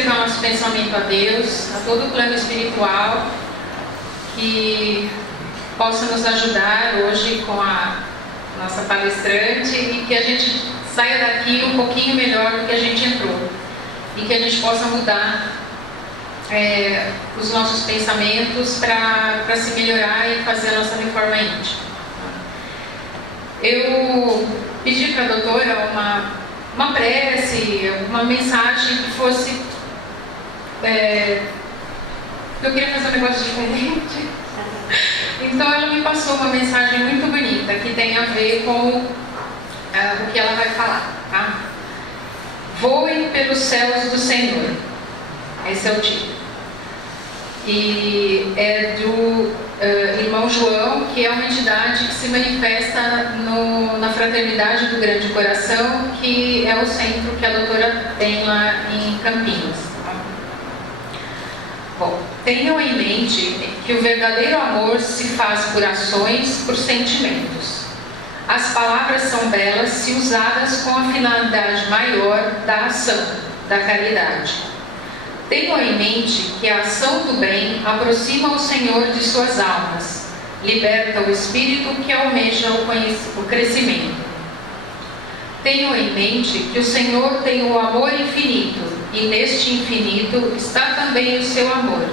levar nosso pensamento a Deus, a todo o plano espiritual, que possa nos ajudar hoje com a nossa palestrante e que a gente saia daqui um pouquinho melhor do que a gente entrou e que a gente possa mudar os nossos pensamentos para se melhorar e fazer a nossa reforma íntima. Eu pedi para a doutora uma prece, uma mensagem que fosse... eu queria fazer um negócio diferente. Então ela me passou uma mensagem muito bonita que tem a ver com o que ela vai falar, tá? Voe pelos céus do Senhor. Esse é o título. E é do irmão João, que é uma entidade que se manifesta na Fraternidade do Grande Coração, que é o centro que a doutora tem lá em Campinas. Bom, tenham em mente que o verdadeiro amor se faz por ações, por sentimentos. As palavras são belas se usadas com a finalidade maior da ação, da caridade. Tenham em mente que a ação do bem aproxima o Senhor de suas almas, liberta o espírito que almeja o crescimento. Tenham em mente que o Senhor tem o amor infinito, e neste infinito está também o seu amor.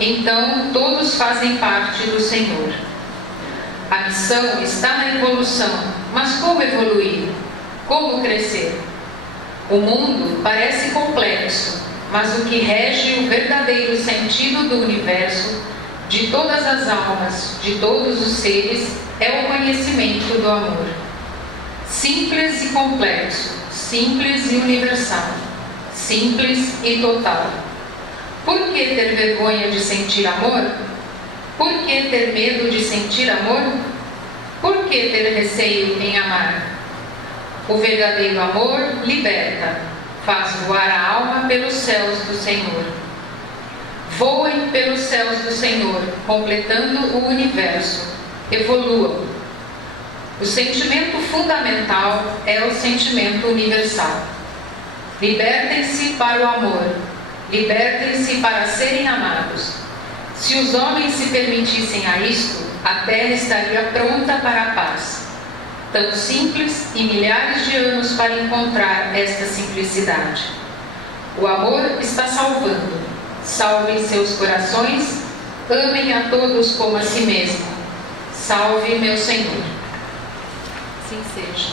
Então, todos fazem parte do Senhor. A missão está na evolução, mas como evoluir? Como crescer? O mundo parece complexo, mas o que rege o verdadeiro sentido do universo, de todas as almas, de todos os seres, é o conhecimento do amor. Simples e complexo, simples e universal, simples e total. Por que ter vergonha de sentir amor? Por que ter medo de sentir amor? Por que ter receio em amar? O verdadeiro amor liberta, faz voar a alma pelos céus do Senhor. Voem pelos céus do Senhor, completando o universo. Evoluam. O sentimento fundamental é o sentimento universal. Libertem-se para o amor. Libertem-se para serem amados. Se os homens se permitissem a isto, a terra estaria pronta para a paz. Tão simples e milhares de anos para encontrar esta simplicidade. O amor está salvando. Salvem seus corações, amem a todos como a si mesmo. Salve meu Senhor. Assim seja.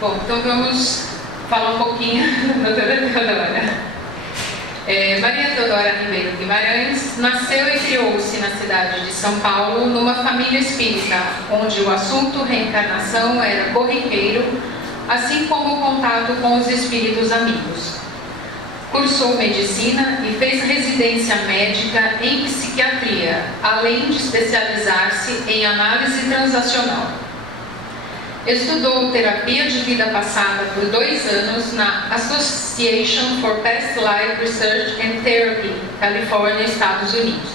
Bom, então vamos falar um pouquinho da doutora Teodora. Maria Teodora Ribeiro Guimarães nasceu e criou-se na cidade de São Paulo, numa família espírita, onde o assunto reencarnação era corriqueiro, assim como o contato com os espíritos amigos. Cursou medicina e fez residência médica em psiquiatria, além de especializar-se em análise transacional. Estudou terapia de vida passada por 2 anos na Association for Past Life Research and Therapy, Califórnia, Estados Unidos.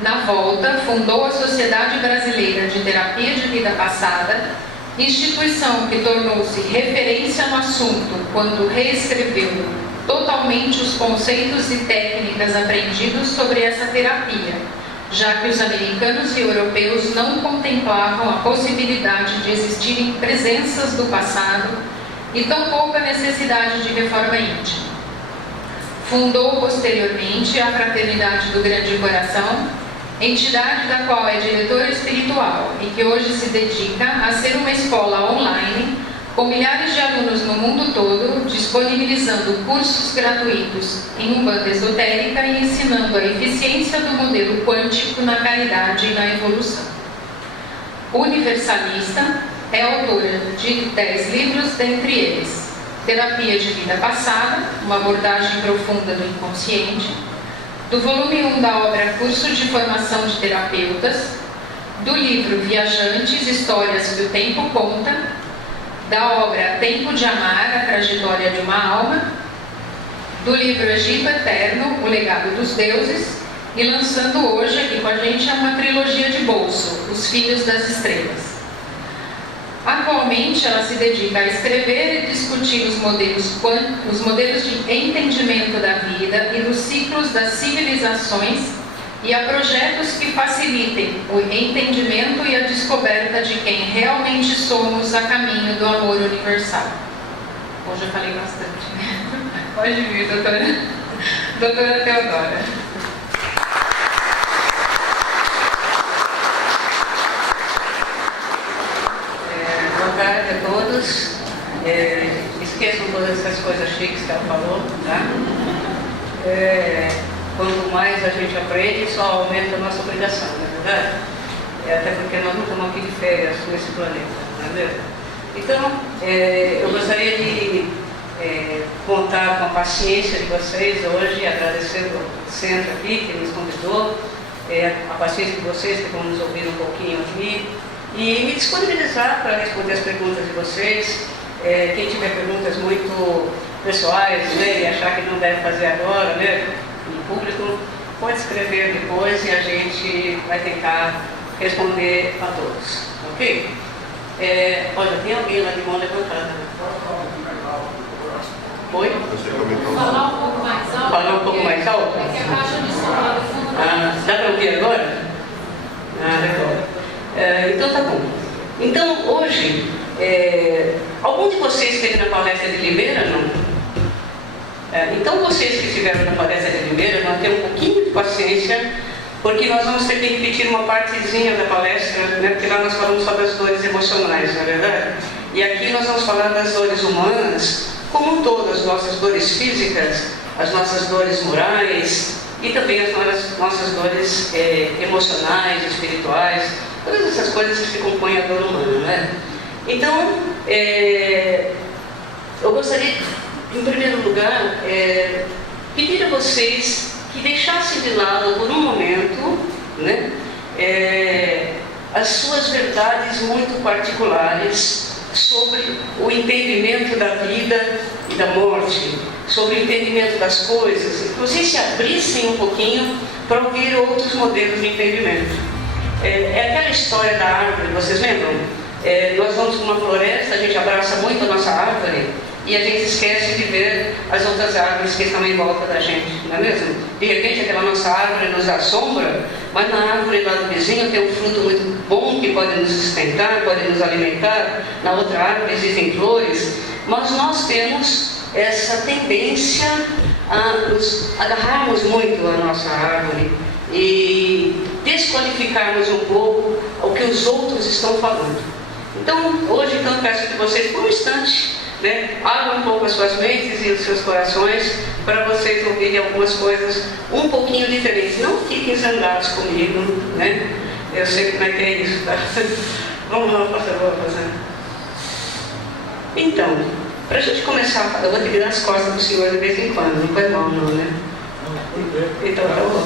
Na volta, fundou a Sociedade Brasileira de Terapia de Vida Passada, instituição que tornou-se referência no assunto quando reescreveu totalmente os conceitos e técnicas aprendidos sobre essa terapia, já que os americanos e europeus não contemplavam a possibilidade de existirem presenças do passado e tampouco a necessidade de reforma íntima. Fundou posteriormente a Fraternidade do Grande Coração, entidade da qual é diretora espiritual e que hoje se dedica a ser uma escola online com milhares de alunos no mundo todo, disponibilizando cursos gratuitos em Umbanda esotérica e ensinando a eficiência do modelo quântico na caridade e na evolução. Universalista, é autora de 10 livros, dentre eles Terapia de Vida Passada, uma abordagem profunda do inconsciente, do volume 1 da obra Curso de Formação de Terapeutas, do livro Viajantes, Histórias que o Tempo Conta, da obra Tempo de Amar, a Trajetória de uma Alma, do livro Egito Eterno, O Legado dos Deuses, e lançando hoje aqui com a gente uma trilogia de bolso, Os Filhos das Estrelas. Atualmente, ela se dedica a escrever e discutir os modelos de entendimento da vida e dos ciclos das civilizações e a projetos que facilitem o entendimento e a descoberta de quem realmente somos a caminho do amor universal. Hoje eu falei bastante, né? Pode vir, doutora Teodora. Boa tarde a todos. Esqueçam todas essas coisas chiques que ela falou, tá? Quanto mais a gente aprende, só aumenta a nossa obrigação, não é verdade? Até porque nós não estamos aqui de férias nesse planeta, não é mesmo? Então, eu gostaria de contar com a paciência de vocês hoje, agradecer ao centro aqui que nos convidou, a paciência de vocês que vão nos ouvir um pouquinho aqui, e me disponibilizar para responder as perguntas de vocês. Quem tiver perguntas muito pessoais, né, e achar que não deve fazer agora, né, em público, pode escrever depois e a gente vai tentar responder a todos, ok? Olha, tem alguém lá de mão levantada. Oi? Falar um pouco mais alto. Falar um pouco mais alto? É que a caixa de som lá do fundo. Dá para ouvir agora? Legal. Então tá bom. Então hoje, algum de vocês esteve na palestra de Limeira, não? Então vocês que estiveram na palestra de Limeira vão ter um pouquinho de paciência, porque nós vamos ter que repetir uma partezinha da palestra, né? Porque lá nós falamos só das dores emocionais, não é verdade? E aqui nós vamos falar das dores humanas, como todas as nossas dores físicas, as nossas dores morais e também as nossas dores emocionais, espirituais, todas essas coisas que se compõem a dor humana, né? Então, eu gostaria, em primeiro lugar, pedir a vocês que deixassem de lado por um momento, né, as suas verdades muito particulares sobre o entendimento da vida e da morte, sobre o entendimento das coisas, inclusive se abrissem um pouquinho para ouvir outros modelos de entendimento. Aquela história da árvore, vocês lembram? Nós vamos para uma floresta, a gente abraça muito a nossa árvore e a gente esquece de ver as outras árvores que estão em volta da gente, não é mesmo? De repente aquela nossa árvore nos assombra, mas na árvore lá do vizinho tem um fruto muito bom que pode nos sustentar, pode nos alimentar. Na outra árvore existem flores, mas nós temos essa tendência a nos agarrarmos muito à nossa árvore e desqualificarmos um pouco o que os outros estão falando. Então, hoje eu peço que vocês, por um instante, né, abram um pouco as suas mentes e os seus corações para vocês ouvirem algumas coisas um pouquinho diferentes. Não fiquem zangados comigo, né? Eu sei como é que é isso, tá? Vamos lá, pastor. Então, para a gente começar, eu vou te virar as costas do senhor de vez em quando, não faz mal não, né? Então, tá bom.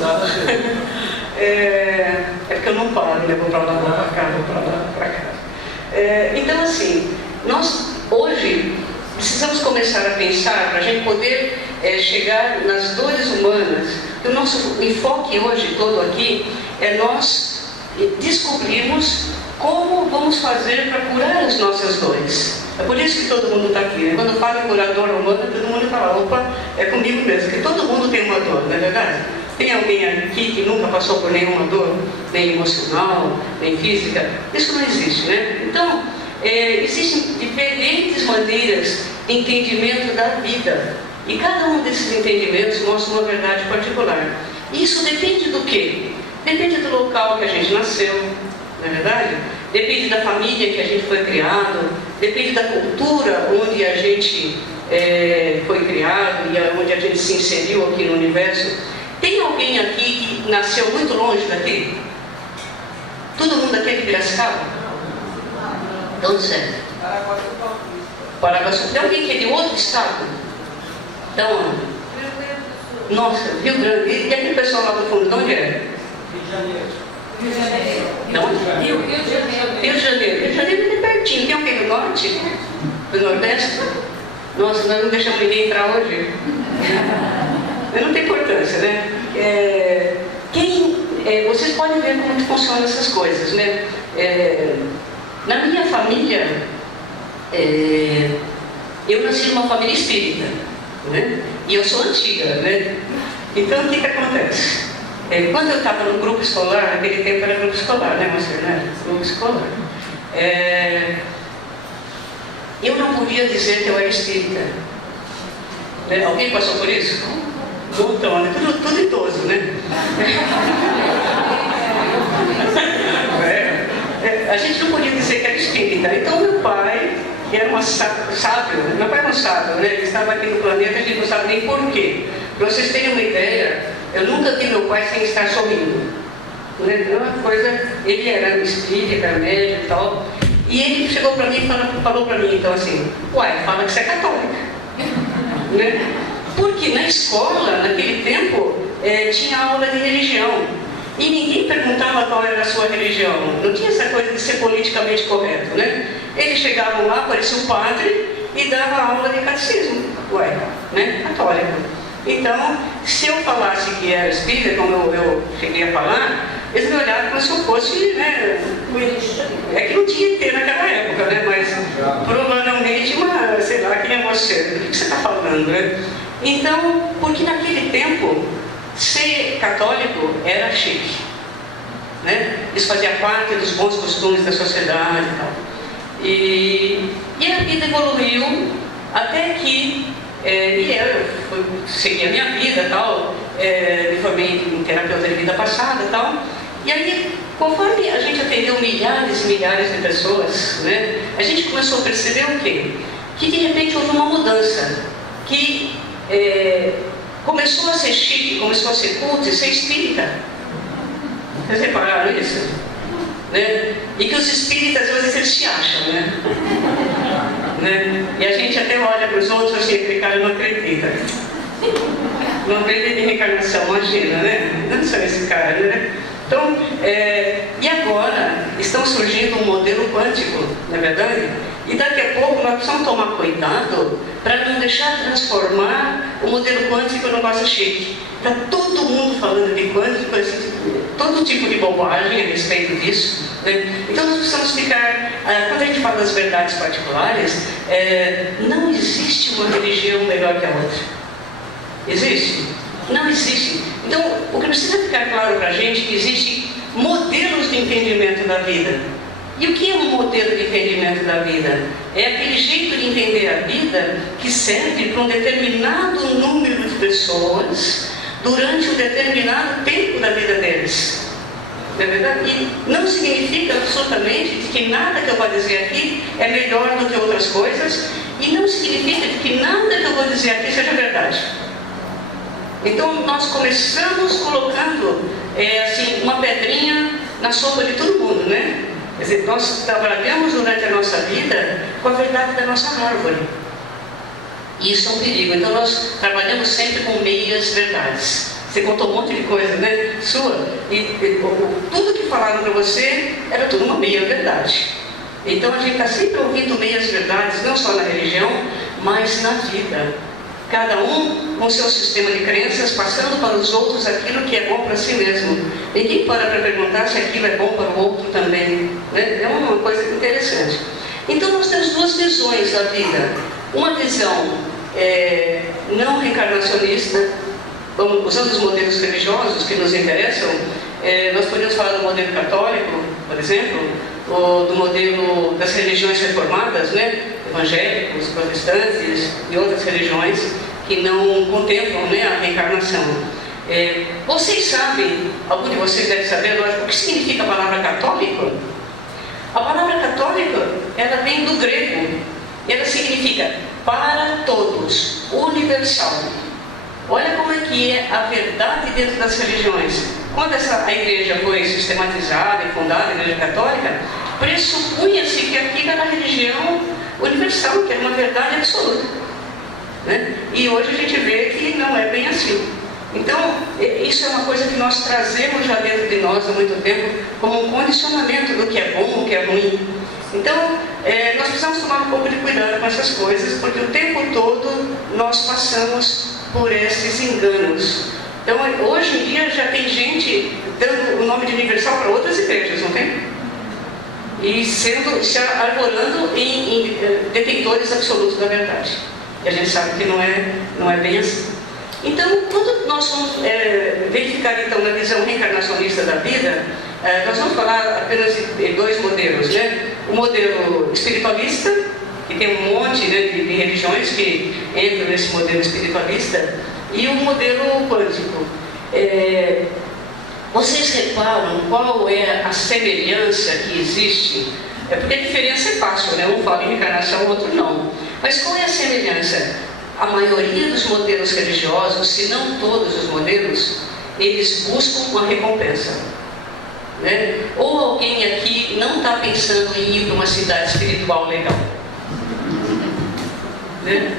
É porque eu não paro, né? Vou para lá, vou para cá, vou para lá, para cá. Então, assim, nós hoje precisamos começar a pensar para a gente poder chegar nas dores humanas. O nosso enfoque hoje todo aqui é nós descobrirmos como vamos fazer para curar as nossas dores. É por isso que todo mundo está aqui, né? Quando fala em curar dor humana, todo mundo fala, opa, é comigo mesmo, porque todo mundo tem uma dor, não é verdade? Tem alguém aqui que nunca passou por nenhuma dor, nem emocional, nem física? Isso não existe, né? Então, existem diferentes maneiras de entendimento da vida. E cada um desses entendimentos mostra uma verdade particular. Isso depende do quê? Depende do local que a gente nasceu, não é verdade? Depende da família que a gente foi criado, depende da cultura onde a gente foi criado e onde a gente se inseriu aqui no universo. Tem alguém aqui que nasceu muito longe daqui? Todo mundo aqui é de Piracicaba? De onde é? Paraguaçu. Tem alguém que é de outro estado? Da onde? Nossa, Rio Grande. E aquele pessoal lá do fundo, de onde é? Rio de Janeiro. De onde? Rio de Janeiro. Rio de Janeiro. Rio de Janeiro é pertinho. Tem alguém do norte? Do nordeste? Nossa, nós não deixamos ninguém entrar hoje. Mas não tem importância, né? Vocês podem ver como que funcionam essas coisas, né? Na minha família, eu nasci numa família espírita, né? E eu sou antiga, né? Então, o que acontece? Quando eu estava no grupo escolar, naquele tempo era grupo escolar, né, Marcelo? Grupo escolar. Eu não podia dizer que eu era espírita. Né? Alguém passou por isso? Montão, né? Tudo idoso, né? A gente não podia dizer que era espírita. Então, meu pai, que era um sábio, meu pai era um sábio, né? Ele estava aqui no planeta, a gente não sabe nem porquê. Para vocês terem uma ideia, eu nunca vi meu pai sem estar sorrindo. Né? Então, uma coisa, ele era espírita, era médico e tal. E ele chegou para mim e falou para mim, então assim, uai, fala que você é católica. Né? Porque na escola, naquele tempo, tinha aula de religião. E ninguém perguntava qual era a sua religião. Não tinha essa coisa de ser politicamente correto, né? Eles chegavam lá, aparecia o padre e dava aula de catecismo. Ué, né? Católico. Então, se eu falasse que era espírita, como eu cheguei a falar, eles me olhavam como se eu fosse, né? É que não tinha que ter naquela época, né? Mas provavelmente sei lá, quem é você? O que você está falando, né? Então, porque naquele tempo, ser católico era chique, né? Isso fazia parte dos bons costumes da sociedade e tal. E a vida evoluiu até que eu segui a minha vida e tal, me formei em terapeuta de vida passada e tal. E aí, conforme a gente atendeu milhares e milhares de pessoas, né? A gente começou a perceber o quê? Que de repente houve uma mudança, que começou a ser chique, começou a ser culto e ser espírita. Vocês repararam isso? Né? E que os espíritas, às vezes, eles se acham, né? E a gente até olha para os outros assim, aquele cara não acredita. Não acredita em reencarnação, imagina, né? Não sou esse cara, né? Então, e agora estão surgindo um modelo quântico, não é verdade? E daqui a pouco nós precisamos tomar cuidado para não deixar transformar o modelo quântico num negócio chique. Está todo mundo falando de quântico, todo tipo de bobagem a respeito disso. Né? Então nós precisamos ficar, quando a gente fala das verdades particulares, não existe uma religião melhor que a outra. Existe? Não existe. Então, o que precisa ficar claro para a gente é que existem modelos de entendimento da vida. E o que é um modelo de entendimento da vida? É aquele jeito de entender a vida que serve para um determinado número de pessoas durante um determinado tempo da vida deles. Não é verdade? E não significa absolutamente que nada que eu vou dizer aqui é melhor do que outras coisas, e não significa que nada que eu vou dizer aqui seja verdade. Então, nós começamos colocando assim, uma pedrinha na sopa de todo mundo, né? Quer dizer, nós trabalhamos durante a nossa vida com a verdade da nossa árvore. E isso é um perigo. Então, nós trabalhamos sempre com meias verdades. Você contou um monte de coisa, né? Sua. E tudo que falaram para você era tudo uma meia verdade. Então, a gente está sempre ouvindo meias verdades, não só na religião, mas na vida. Cada um com seu sistema de crenças, passando para os outros aquilo que é bom para si mesmo. Ninguém para perguntar se aquilo é bom para o outro também. Né? É uma coisa interessante. Então nós temos duas visões da vida. Uma visão não reencarnacionista, usando os modelos religiosos que nos interessam. Nós podemos falar do modelo católico, por exemplo, ou do modelo das religiões reformadas, né? Evangélicos, protestantes e outras religiões que não contemplam, né, a reencarnação. Vocês sabem, algum de vocês deve saber, lógico, o que significa a palavra católico? A palavra católica, ela vem do grego. Ela significa para todos, universal. Olha como é que é a verdade dentro das religiões. Quando a igreja foi sistematizada e fundada, a igreja católica, pressupunha-se que aquilo era a religião universal, que era uma verdade absoluta. Né? E hoje a gente vê que não é bem assim. Então, isso é uma coisa que nós trazemos já dentro de nós há muito tempo, como um condicionamento do que é bom, do que é ruim. Então, nós precisamos tomar um pouco de cuidado com essas coisas, porque o tempo todo nós passamos por esses enganos. Então, hoje em dia já tem gente dando o nome de universal para outras igrejas, não tem? e se arvorando em detentores absolutos da verdade. E a gente sabe que não é bem assim. Então, quando nós vamos verificar então na visão reencarnacionista da vida, nós vamos falar apenas de dois modelos, né? O modelo espiritualista, que tem um monte, né, de religiões que entram nesse modelo espiritualista, e o modelo quântico. Vocês reparam qual é a semelhança que existe? Porque a diferença é fácil, né? Um fala em reencarnação, o outro não. Mas qual é a semelhança? A maioria dos modelos religiosos, se não todos os modelos, eles buscam uma recompensa, né? Ou alguém aqui não está pensando em ir para uma cidade espiritual legal, né?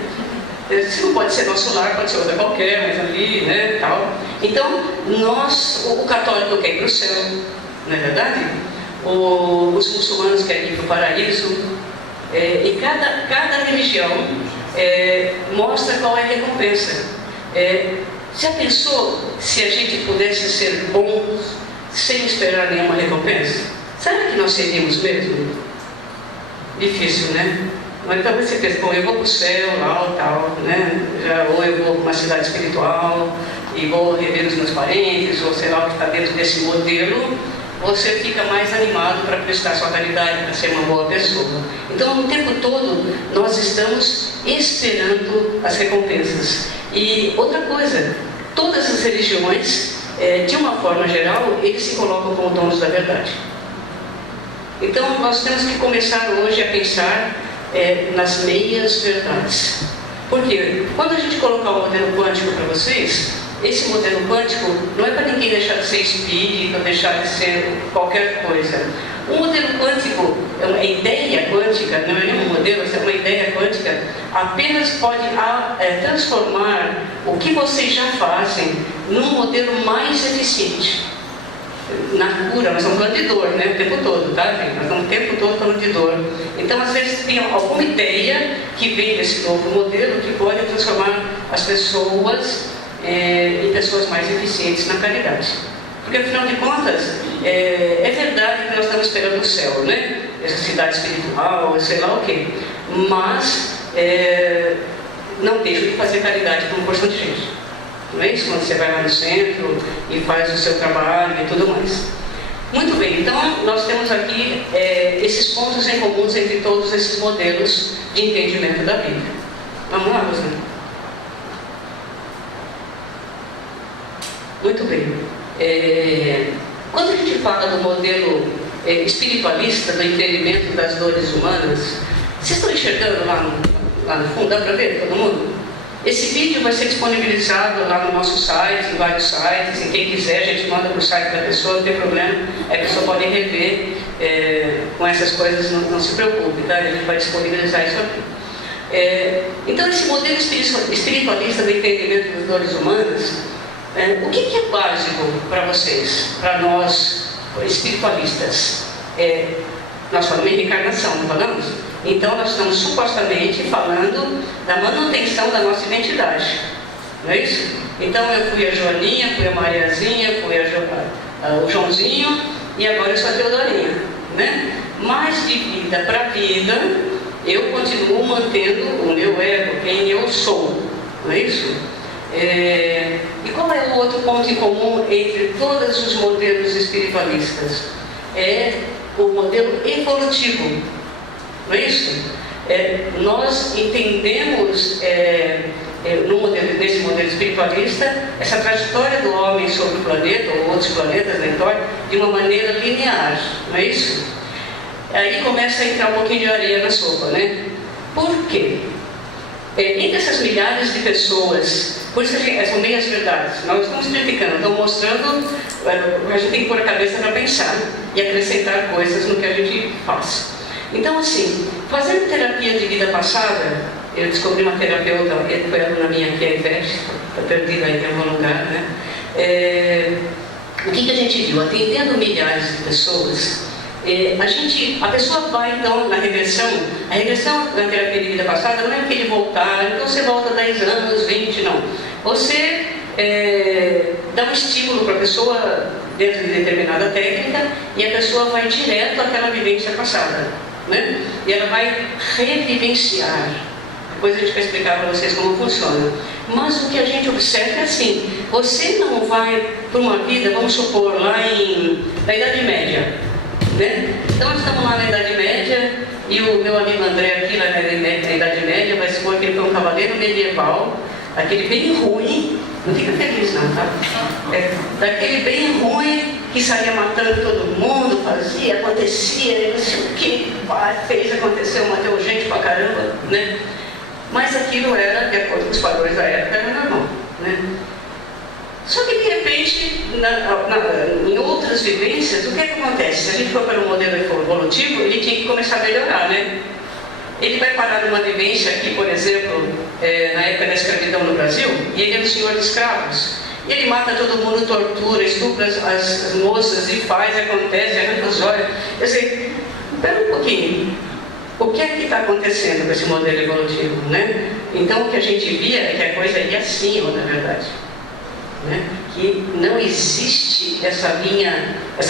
Se não pode ser nosso lar, pode ser outra qualquer, mas ali, né, tal. Então, o católico quer ir para o céu, não é verdade? Os muçulmanos querem ir para o paraíso. E cada religião mostra qual é a recompensa. Já pensou se a gente pudesse ser bons sem esperar nenhuma recompensa? Será que nós seríamos mesmo? Difícil, né? Mas então você pensa, bom, eu vou para o céu, lá ou tal, né? Ou eu vou para uma cidade espiritual e vou rever os meus parentes, ou sei lá o que está dentro desse modelo. Você fica mais animado para prestar sua caridade, para ser uma boa pessoa. Então, o tempo todo, nós estamos esperando as recompensas. E outra coisa, todas as religiões, de uma forma geral, eles se colocam como donos da verdade. Então, nós temos que começar hoje a pensar nas meias verdades. Porque quando a gente colocar o modelo quântico para vocês, esse modelo quântico não é para ninguém deixar de ser espírita, deixar de ser qualquer coisa. O modelo quântico, é uma ideia quântica, não é nenhum modelo, é uma ideia quântica, apenas pode transformar o que vocês já fazem num modelo mais eficiente. Na cura, nós estamos falando de dor, né? O tempo todo, tá, gente? Nós estamos o tempo todo falando de dor. Então, às vezes, tem alguma ideia que vem desse novo modelo que pode transformar as pessoas em pessoas mais eficientes na caridade. Porque, afinal de contas, é verdade que nós estamos esperando o céu, né? Essa cidade espiritual, sei lá o quê. Mas não deixa de fazer caridade com uma porção de gente. Não é isso? Quando você vai lá no centro e faz o seu trabalho e tudo mais. Muito bem, então nós temos aqui esses pontos em comuns entre todos esses modelos de entendimento da Bíblia. Vamos lá, Rosana? Muito bem. Quando a gente fala do modelo espiritualista, do entendimento das dores humanas, vocês estão enxergando lá no fundo? Dá para ver todo mundo? Esse vídeo vai ser disponibilizado lá no nosso site, em vários sites, e quem quiser a gente manda para o site da pessoa, não tem problema, a pessoa pode rever com essas coisas, não se preocupe, tá? A gente vai disponibilizar isso aqui. Então esse modelo espiritualista do entendimento das dores humanas, o que é básico para vocês, para nós espiritualistas? Nós falamos em reencarnação, não falamos? Então nós estamos supostamente falando da manutenção da nossa identidade, não é isso? Então eu fui a Joaninha, fui a Mariazinha, fui o Joãozinho e agora eu sou a Teodorinha, né? Mas de vida para vida eu continuo mantendo o meu ego, quem eu sou, não é isso? E qual é o outro ponto em comum entre todos os modelos espiritualistas? É o modelo evolutivo, não é isso? Nós entendemos nesse modelo espiritualista essa trajetória do homem sobre o planeta ou outros planetas na história de uma maneira linear, não é isso? Aí começa a entrar um pouquinho de areia na sopa, né? Por quê? Entre essas milhares de pessoas, por isso que são meias verdades, nós estamos criticando, estamos mostrando, a gente tem que pôr a cabeça para pensar e acrescentar coisas no que a gente faz. Então, assim, fazendo terapia de vida passada, eu descobri uma terapeuta, foi aluna minha que é Ivete, está perdida aí em algum lugar, né? O que a gente viu? Atendendo milhares de pessoas, a pessoa vai então na regressão. A regressão na terapia de vida passada não é aquele voltar, então você volta 10 anos, 20, não. Você dá um estímulo para a pessoa dentro de determinada técnica e a pessoa vai direto àquela vivência passada, né? E ela vai revivenciar. Depois a gente vai explicar para vocês como funciona. Mas o que a gente observa é assim: você não vai para uma vida, vamos supor, na Idade Média, né? Então nós estamos lá na Idade Média e o meu amigo André aqui na Idade Média vai supor que ele foi um cavaleiro medieval, aquele bem ruim, não fica feliz não, tá? Daquele bem ruim que saía matando todo mundo, fazia, acontecia, não sei o que, fez, aconteceu, matou gente pra caramba, né? Mas aquilo era, de acordo com os padrões da época, era normal, né? Só que de repente, em outras vivências, o que é que acontece? Se a gente for para um modelo evolutivo, ele tinha que começar a melhorar, né? Ele vai parar numa vivência aqui, por exemplo, na época da escravidão no Brasil, e ele é um senhor de escravos. E ele mata todo mundo, tortura, estupra as moças e faz, acontece, arranca os olhos. Eu sei, espera um pouquinho. O que é que está acontecendo com esse modelo evolutivo, né? Então o que a gente via é que a coisa ia acima, na verdade, né? Que não existe essa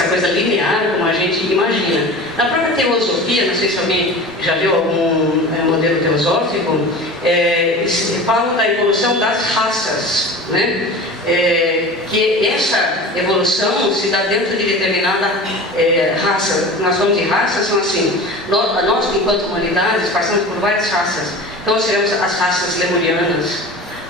coisa linear como a gente imagina. Na própria teosofia, não sei se alguém já viu algum modelo teosófico, falam da evolução das raças, né? Que essa evolução se dá dentro de determinada raça. Nós falamos de raças, são assim, nós enquanto humanidades passamos por várias raças. Então nós tivemos as raças lemurianas,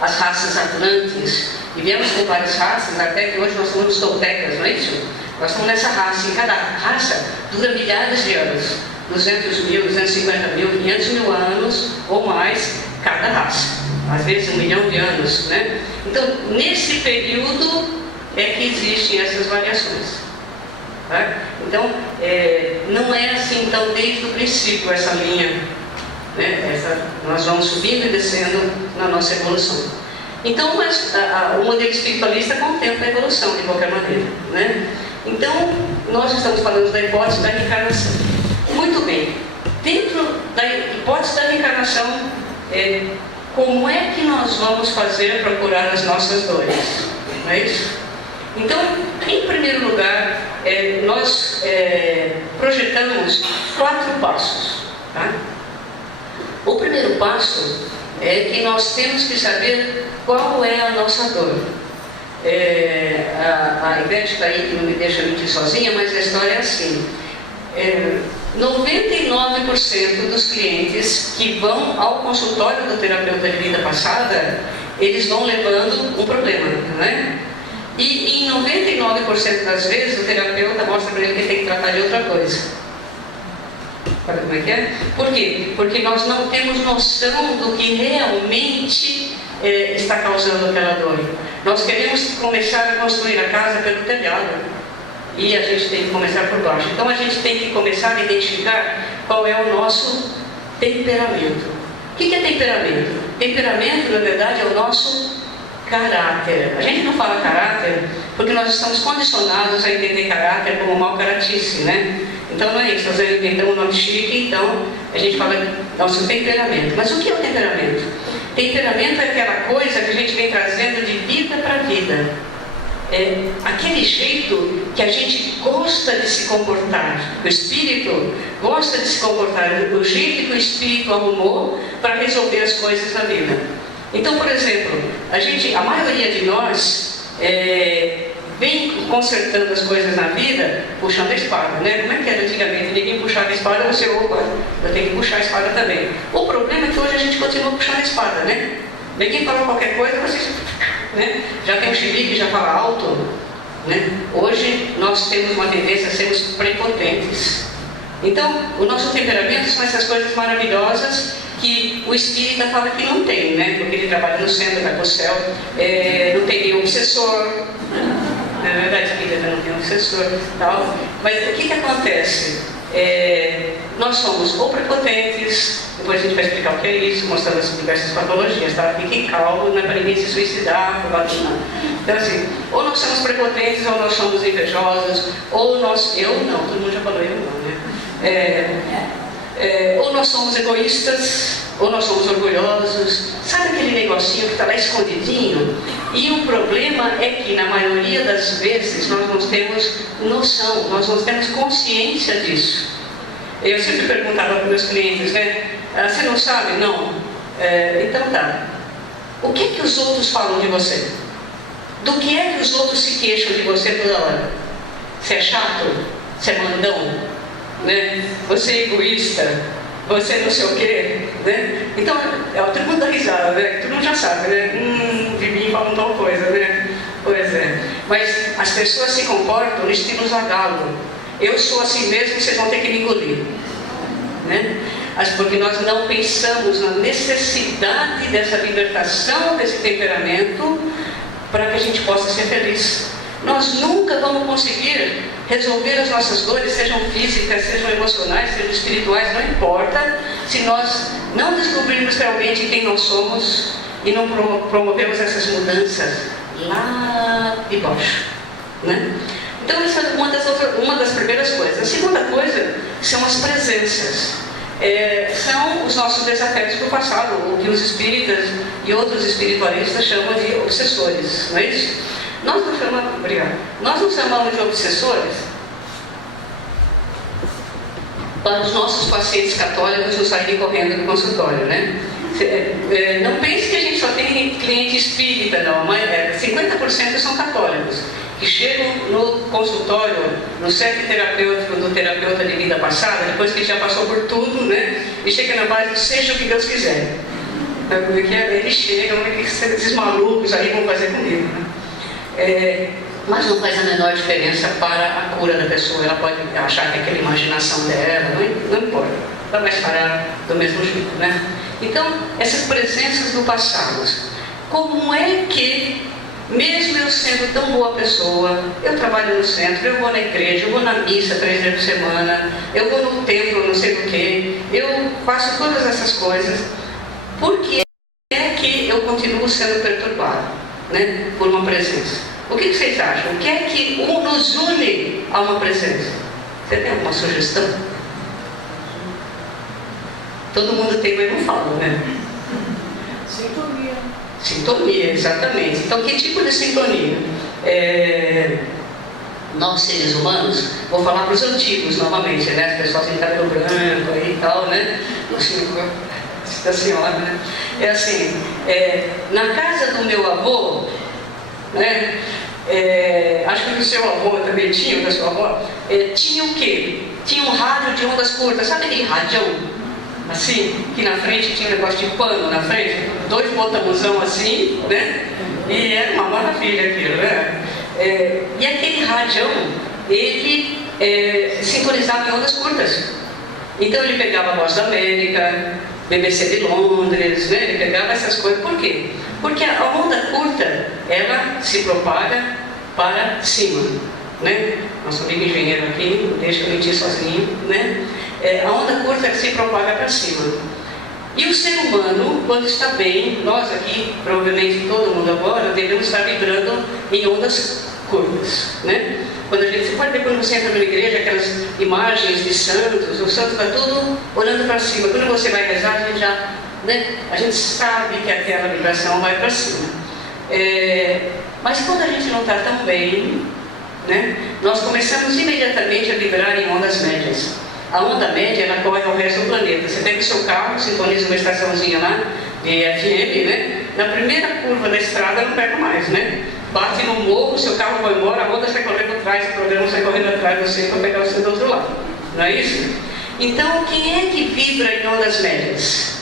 as raças atlantes, e viemos com várias raças, até que hoje nós somos toltecas, não é isso? Nós estamos nessa raça, e cada raça dura milhares de anos, 200 mil, 250 mil, 500 mil anos ou mais, cada raça. Às vezes 1 milhão de anos, né? Então, nesse período é que existem essas variações. Tá? Então, não é assim, então, desde o princípio, essa linha, né? Nós vamos subindo e descendo na nossa evolução. Então, o modelo espiritualista contempla a evolução, de qualquer maneira, né? Então, nós estamos falando da hipótese da reencarnação. Muito bem. Dentro da hipótese da reencarnação, como é que nós vamos fazer para curar as nossas dores? Não é isso? Então, em primeiro lugar, nós projetamos 4 passos. Tá? O primeiro passo é que nós temos que saber qual é a nossa dor. A Ivete está aí, que não me deixa mentir sozinha, mas a história é assim. 99% dos clientes que vão ao consultório do terapeuta de vida passada, eles vão levando um problema, não é? E em 99% das vezes o terapeuta mostra para ele que tem que tratar de outra coisa. Sabe como é que é? Por quê? Porque nós não temos noção do que realmente está causando aquela dor. Nós queremos começar a construir a casa pelo telhado. E a gente tem que começar por baixo. Então a gente tem que começar a identificar qual é o nosso temperamento. O que é temperamento? Temperamento, na verdade, é o nosso caráter. A gente não fala caráter porque nós estamos condicionados a entender caráter como mau caratice, né? Então não é isso, nós inventamos um nome chique, então a gente fala nosso temperamento. Mas o que é o temperamento? Temperamento é aquela coisa que a gente vem trazendo de vida para vida. Aquele jeito que a gente gosta de se comportar. O espírito gosta de se comportar, o jeito que o espírito arrumou para resolver as coisas na vida. Então, por exemplo, a maioria de nós vem consertando as coisas na vida puxando a espada, né? Como é que era antigamente? Ninguém puxava a espada, você, opa, eu tenho que puxar a espada também. O problema é que hoje a gente continua puxando a espada, né? Ninguém fala qualquer coisa, vocês... Né? Já tem um chilique que já fala alto, né? Hoje nós temos uma tendência a sermos prepotentes. Então, o nosso temperamento são essas coisas maravilhosas que o espírita fala que não tem, né? Porque ele trabalha no centro, vai para o céu, não tem nenhum obsessor. Na verdade, o espírita não tem um obsessor, tal. Mas o que acontece? Nós somos ou prepotentes, depois a gente vai explicar o que é isso, mostrando as diversas patologias, tá? Fiquem calmos, não é para ninguém se suicidar, então assim, ou nós somos prepotentes, ou nós somos invejosos, ou nós, eu não, todo mundo já falou eu não, né? Ou nós somos egoístas, ou nós somos orgulhosos. Sabe aquele negocinho que está lá escondidinho? E o problema é que, na maioria das vezes, nós não temos noção, nós não temos consciência disso. Eu sempre perguntava para meus clientes, né? Você não sabe? Não. Então tá. O que é que os outros falam de você? Do que é que os outros se queixam de você toda hora? Você é chato? Você é mandão? Né? Você é egoísta? Você não sei o quê? Né? Então, todo mundo dá risada, né? Todo mundo já sabe, né? De mim falam tal coisa, né? Pois é. Mas as pessoas se comportam no estilo Zagalo. Eu sou assim mesmo, vocês vão ter que me engolir. Né? Porque nós não pensamos na necessidade dessa libertação desse temperamento para que a gente possa ser feliz. Nós nunca vamos conseguir resolver as nossas dores, sejam físicas, sejam emocionais, sejam espirituais, não importa, se nós não descobrirmos realmente quem nós somos e não promovemos essas mudanças lá de baixo. Né? Então, essa é uma das primeiras coisas. A segunda coisa são as presenças. São os nossos desafetos do passado, o que os espíritas e outros espiritualistas chamam de obsessores, não é isso? Nós não chamamos de obsessores para os nossos pacientes católicos não saírem correndo do consultório, né? Não pense que a gente só tem cliente espírita, não, mas 50% são católicos, que chegam no consultório, no centro terapêutico do terapeuta de vida passada, depois que ele já passou por tudo, né? E chega na base, seja o que Deus quiser. Eles chegam, esses malucos aí vão fazer comigo, né? Mas não faz a menor diferença para a cura da pessoa. Ela pode achar que é aquela imaginação dela, não importa, ela vai parar do mesmo jeito, né? Então, essas presenças do passado, como é que, mesmo eu sendo tão boa pessoa, eu trabalho no centro, eu vou na igreja, eu vou na missa 3 vezes por semana, eu vou no templo, não sei o que, eu faço todas essas coisas, por que é que eu continuo sendo perturbado, né, por uma presença? O que vocês acham? O que é que nos une a uma presença? Você tem alguma sugestão? Todo mundo tem, mas não fala, né? Sintonia. Sintonia, exatamente. Então, que tipo de sintonia? Nós, seres humanos, vou falar para os antigos novamente, né? As pessoas têm cabelo branco aí e tal, né? Da senhora, né? É assim, na casa do meu avô, né? Acho que o seu avô também tinha, da sua avó, tinha o quê? Tinha um rádio de ondas curtas, sabe aquele radião? Assim, que na frente tinha um negócio de pano na frente, 2 botãozão assim, né? E era uma maravilha aquilo, né? E aquele radião, ele sintonizava em ondas curtas. Então ele pegava a Voz da América, BBC de Londres, né? Ele pegava essas coisas. Por quê? Porque a onda curta, ela se propaga para cima, né? Nosso amigo engenheiro aqui, não deixa eu mentir sozinho, né? A onda curta se propaga para cima. E o ser humano, quando está bem, nós aqui, provavelmente todo mundo agora, devemos estar vibrando em ondas curtas, né? Você pode ver quando você entra na igreja, aquelas imagens de santos, o santo está tudo olhando para cima. Quando você vai rezar, a gente sabe que aquela vibração vai para cima. Mas quando a gente não está tão bem, né, nós começamos imediatamente a vibrar em ondas médias. A onda média, ela corre ao resto do planeta. Você pega o seu carro, sintoniza uma estaçãozinha lá, de FM, né? Na primeira curva da estrada, não pega mais, né? Bate no morro, seu carro vai embora, a onda sai correndo atrás, o programa sai correndo atrás de você para pegar você do outro lado. Não é isso? Então, quem é que vibra em ondas médias?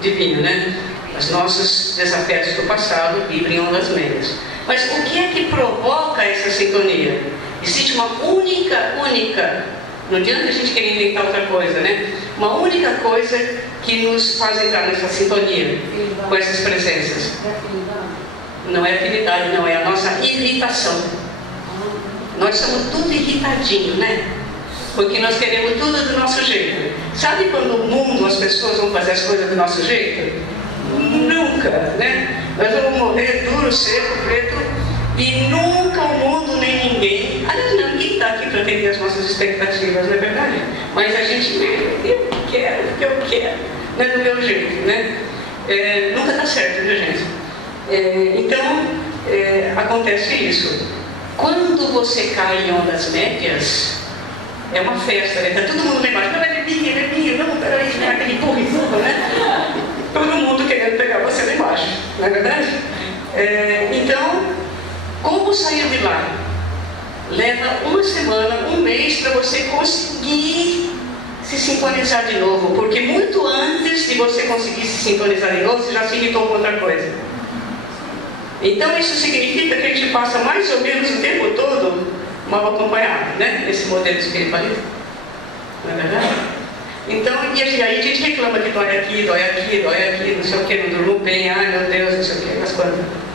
Divino, né? Os nossos desafetos do passado vibram em ondas médias. Mas o que é que provoca essa sintonia? Existe uma única, não adianta a gente querer inventar outra coisa, né? Uma única coisa que nos faz entrar nessa sintonia com essas presenças. Não é afinidade, não, é a nossa irritação. Nós somos tudo irritadinho, né? Porque nós queremos tudo do nosso jeito. Sabe quando o mundo, as pessoas vão fazer as coisas do nosso jeito? Nunca, né? Nós vamos morrer duro, seco, preto, e nunca o mundo nem ninguém, aliás, ninguém está aqui para atender as nossas expectativas, não é verdade? Mas a gente, eu quero, não é do meu jeito, né? Nunca está certo, viu, gente? Então, acontece isso. Quando você cai em ondas médias, é uma festa, né? Está todo mundo lá embaixo, não, é minha, não, peraí, né? Aquele empurra, né? Todo mundo querendo pegar você lá embaixo, não é verdade? Então, como sair de lá? Leva uma semana, um mês para você conseguir se sintonizar de novo, porque muito antes de você conseguir se sintonizar de novo, você já se irritou com outra coisa. Então isso significa que a gente passa mais ou menos o tempo todo mal acompanhado, né? Esse modelo espiritualista, não é verdade? Então, e aí a gente reclama que dói aqui, não sei o que, não durmo bem, ai meu Deus, não sei o que, mas quando...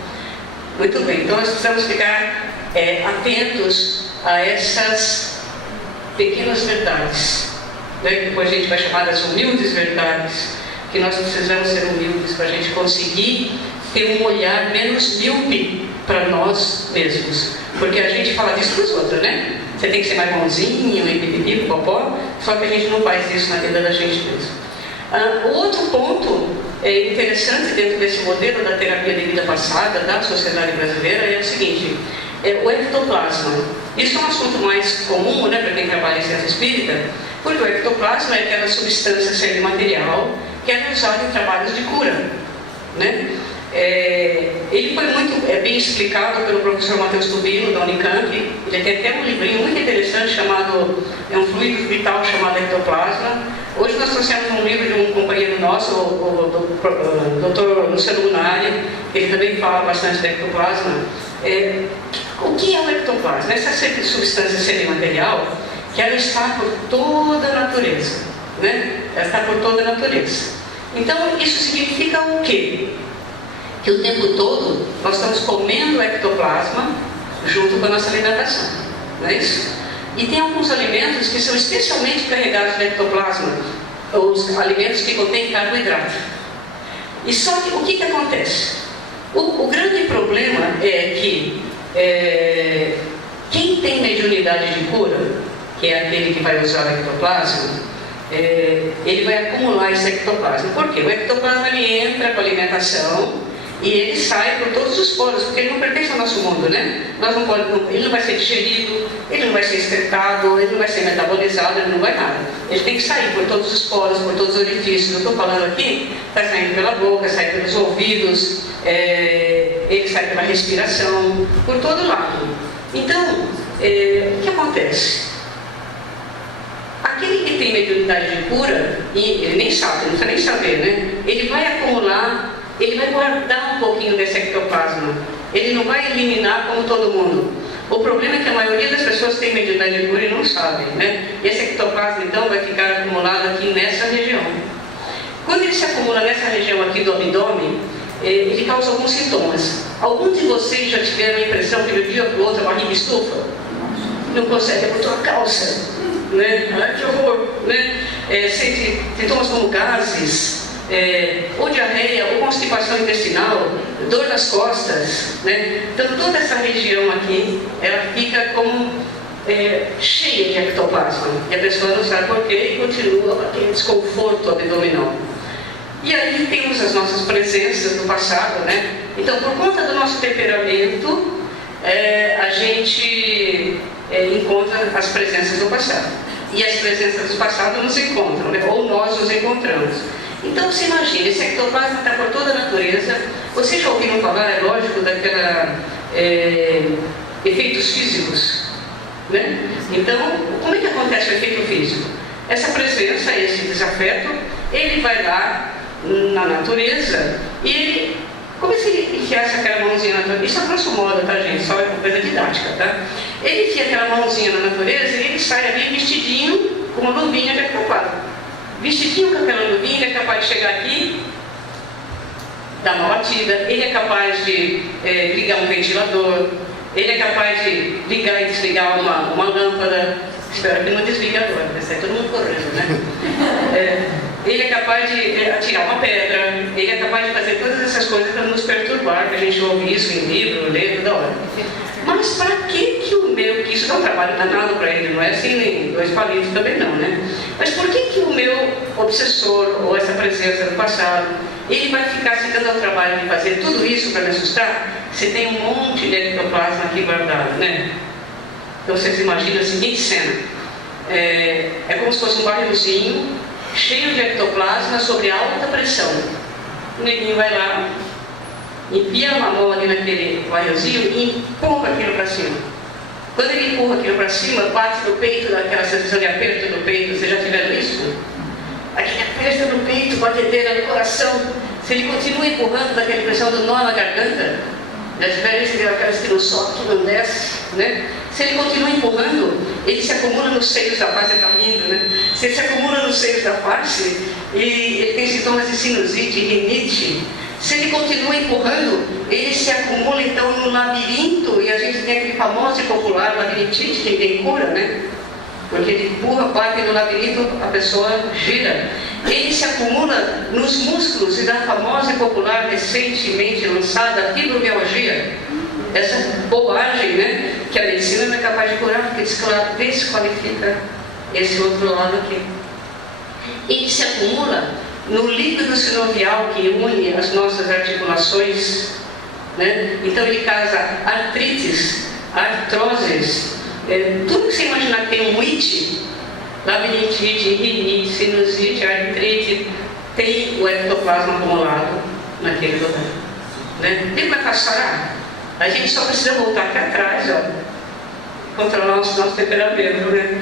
Muito bem, então nós precisamos ficar atentos a essas pequenas verdades, né? Depois a gente vai chamar das humildes verdades, que nós precisamos ser humildes para a gente conseguir ter um olhar menos míope para nós mesmos, porque a gente fala disso para os outros, né? Você tem que ser mais bonzinho, e pipipi, popó, só que a gente não faz isso na vida da gente mesmo. Outro ponto interessante dentro desse modelo da terapia de vida passada da sociedade brasileira é o seguinte: o ectoplasma. Isso é um assunto mais comum, né, para quem trabalha em ciência espírita, porque o ectoplasma é aquela substância semimaterial que é usada em trabalhos de cura, né? Ele foi muito bem explicado pelo professor Matheus Tubino, da Unicamp. Ele tem até um livrinho muito interessante chamado um fluido vital chamado ectoplasma. Hoje nós trouxemos um livro de um companheiro nosso, o Dr. Luciano Munari, ele também fala bastante do ectoplasma. O que é o ectoplasma? Essa substância semimaterial que ela está por toda a natureza, né? Ela está por toda a natureza. Então isso significa o quê? Que o tempo todo nós estamos comendo ectoplasma junto com a nossa alimentação, não é isso? E tem alguns alimentos que são especialmente carregados de ectoplasma, os alimentos que contêm carboidrato. E só que o que acontece? O grande problema é que quem tem mediunidade de cura, que é aquele que vai usar o ectoplasma, ele vai acumular esse ectoplasma. Por quê? O ectoplasma ele entra com a alimentação e ele sai por todos os poros, porque ele não pertence ao nosso mundo, né? Ele não vai ser digerido, ele não vai ser excretado, ele não vai ser metabolizado, ele não vai nada. Ele tem que sair por todos os poros, por todos os orifícios. Eu estou falando aqui, está saindo pela boca, sai pelos ouvidos, ele sai pela respiração, por todo lado. Então, o que acontece? Aquele que tem mediunidade de cura, e ele nem sabe, não precisa nem saber, né? Ele vai acumular, ele vai guardar um pouquinho desse ectoplasma. Ele não vai eliminar como todo mundo. O problema é que a maioria das pessoas tem mediunidade de cura e não sabem, né? E esse ectoplasma, então, vai ficar acumulado aqui nessa região. Quando ele se acumula nessa região aqui do abdômen, ele causa alguns sintomas. Alguns de vocês já tiveram a impressão que de um dia para o outro a barriga estufa? Não consegue abotoar a calça, né? Ai, que horror, né? Sente sintomas como gases, ou diarreia, ou constipação intestinal, dor nas costas, né? Então toda essa região aqui, ela fica como cheia de ectoplasma, e a pessoa não sabe por quê e continua com aquele desconforto abdominal. E aí temos as nossas presenças do passado, né? Então, por conta do nosso temperamento, a gente encontra as presenças do passado. E as presenças do passado nos encontram, né? Ou nós nos encontramos. Então, você imagina, esse ectoplasma está por toda a natureza. Vocês já ouviram falar, é lógico, daquela efeitos físicos, né? Então, como é que acontece o efeito físico? Essa presença, esse desafeto, ele vai lá na natureza e ele, como se ele enfiasse aquela mãozinha na natureza, isso é grosso modo, tá, gente? Só é uma coisa didática, tá? Ele enfia aquela mãozinha na natureza e ele sai ali vestidinho com uma luvinha de ectoplasma. Vestidinho com aquela luvinha, ele é capaz de chegar aqui, dar uma batida, ele é capaz de ligar um ventilador, ele é capaz de ligar e desligar uma lâmpada. Espero que não desligue agora, vai sair todo mundo correndo, né? Ele é capaz de atirar uma pedra, ele Ele é capaz de fazer todas essas coisas para nos perturbar, que a gente ouve isso em livro, lê toda hora. Mas para que o meu, que isso dá um trabalho danado para ele, não é assim nem 2 palitos também não, né? Mas por que o meu obsessor, ou essa presença do passado, ele vai ficar se dando ao trabalho de fazer tudo isso para me assustar? Se tem um monte de ectoplasma aqui guardado, né? Então vocês imaginam a seguinte cena. É como se fosse um barrilzinho cheio de ectoplasma sobre alta pressão. O neguinho vai lá, enfia uma mão ali naquele barrilzinho e empurra aquilo para cima. Quando ele empurra aquilo para cima, bate no peito, daquela sensação de aperto no peito. Vocês já tiveram isso? Aquele aperto no peito, batedeira no coração. Se ele continua empurrando daquela impressão do nó na garganta, já tiveram isso, aquelas que não sobe, que não desce, né? Se ele continua empurrando, ele se acumula nos seios da face, está rindo, né? Se ele se acumula nos seios da face, e ele tem sintomas de sinusite, rinite. Se ele continua empurrando, ele se acumula então no labirinto, e a gente tem aquele famoso e popular labirintite que ninguém cura, né? Porque ele empurra, bate no labirinto, a pessoa gira. Ele se acumula nos músculos e da famosa e popular, recentemente lançada fibromialgia. Essa bobagem, né? Que a medicina não é capaz de curar, porque desqualifica esse outro lado aqui. Ele se acumula no líquido sinovial que une as nossas articulações, né? Então ele causa artrites, artroses, tudo que você imaginar que tem um it, labirintite, rinite, sinusite, artrite, tem o ectoplasma acumulado naquele lugar, né? Ele vai passar. A gente só precisa voltar aqui atrás, ó, controlar o nosso temperamento, né?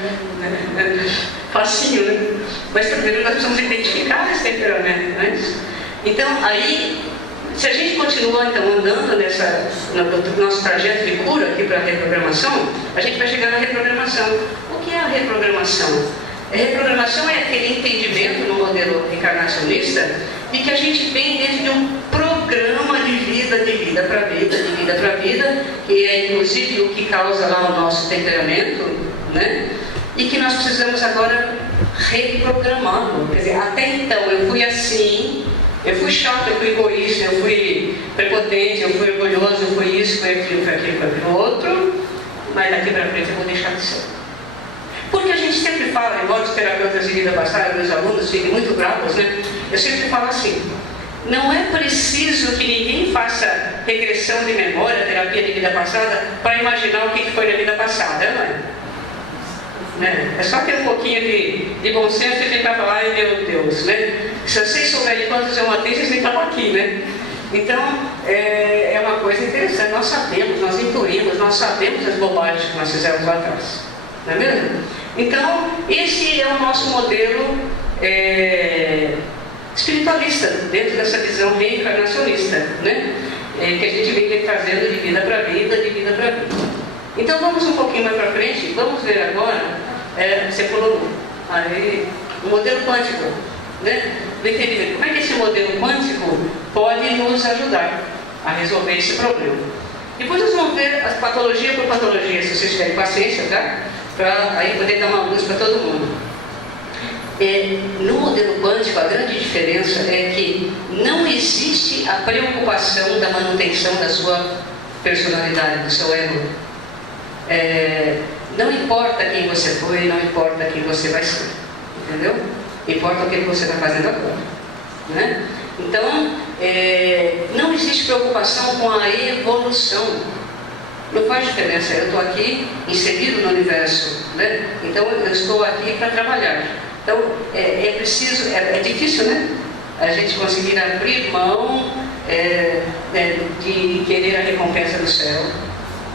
Facinho, né? Mas primeiro nós precisamos identificar esse temperamento antes. Então, aí, se a gente continuar então andando no nosso trajeto de cura aqui para a reprogramação, a gente vai chegar na reprogramação. O que é a reprogramação? A reprogramação é aquele entendimento no modelo encarnacionista de que a gente vem dentro de um programa de vida para vida, que é inclusive o que causa lá o nosso temperamento, né? E que nós precisamos agora reprogramá-lo. Quer dizer, até então eu fui assim, eu fui chato, eu fui egoísta, eu fui prepotente, eu fui orgulhoso, eu fui isso, foi aquilo, foi aquilo outro, mas daqui para frente eu vou deixar de ser. Porque a gente sempre fala, embora os terapeutas de vida passada, meus alunos fiquem muito bravos, né? Eu sempre falo assim, não é preciso que ninguém faça regressão de memória, terapia de vida passada, para imaginar o que foi na vida passada, não é? Né? É só ter um pouquinho de bom senso e tentar falar, ai meu Deus, né? Se vocês souberem quantos eu matei, vocês nem estavam aqui, né? Então, é uma coisa interessante, nós sabemos, nós intuímos, nós sabemos as bobagens que nós fizemos lá atrás, não é mesmo? Então, esse é o nosso modelo espiritualista, dentro dessa visão reencarnacionista, né? Que a gente vem trazendo de vida para vida, de vida para vida. Então vamos um pouquinho mais para frente, vamos ver agora, você falou aí, o modelo quântico, né? Do entendimento. Como é que esse modelo quântico pode nos ajudar a resolver esse problema? Depois nós vamos ver as patologia por patologia, se vocês tiverem paciência, tá? Para aí poder dar uma luz para todo mundo. No modelo quântico, a grande diferença é que não existe a preocupação da manutenção da sua personalidade, do seu ego. Não importa quem você foi, não importa quem você vai ser, entendeu? Importa o que você está fazendo agora, né? Então, não existe preocupação com a evolução. Não faz diferença, eu estou aqui inserido no universo, né? Então eu estou aqui para trabalhar. Então é preciso, é difícil, né? A gente conseguir abrir mão de querer a recompensa do céu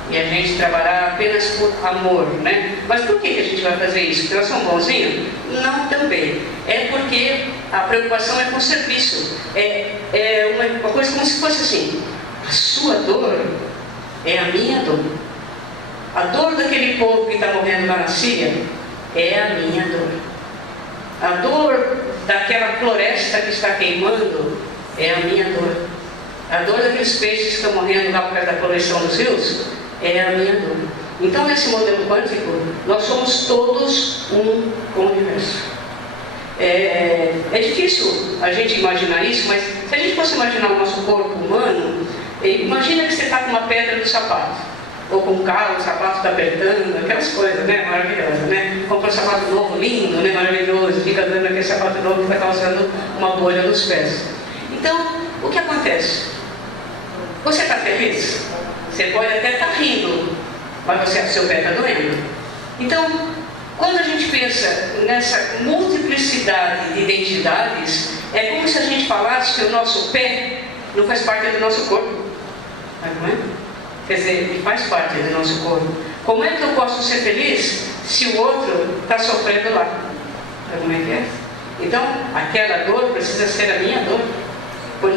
e a gente trabalhar apenas por amor, né? Mas por que a gente vai fazer isso? Porque nós somos bonzinhos? Não, também. É porque a preocupação é com o serviço. É uma coisa como se fosse assim, a sua dor é a minha dor. A dor daquele povo que está morrendo lá na Síria é a minha dor. A dor daquela floresta que está queimando é a minha dor. A dor daqueles peixes que estão morrendo lá por causa da poluição dos rios é a minha dor. Então, nesse modelo quântico, nós somos todos um com o universo. É difícil a gente imaginar isso, mas se a gente fosse imaginar o nosso corpo humano, imagina que você está com uma pedra no sapato, ou com um calo, o sapato está apertando, aquelas coisas, né, maravilhosas, né? Compra um sapato novo, lindo, né, maravilhoso, fica dando aquele sapato novo que vai causando uma bolha nos pés. Então, o que acontece? Você está feliz? Você pode até estar rindo, mas seu pé está doendo. Então, quando a gente pensa nessa multiplicidade de identidades, é como se a gente falasse que o nosso pé não faz parte do nosso corpo. Não é? Quer dizer, ele faz parte do nosso corpo. Como é que eu posso ser feliz se o outro está sofrendo lá? Como é que é? Então, aquela dor precisa ser a minha dor.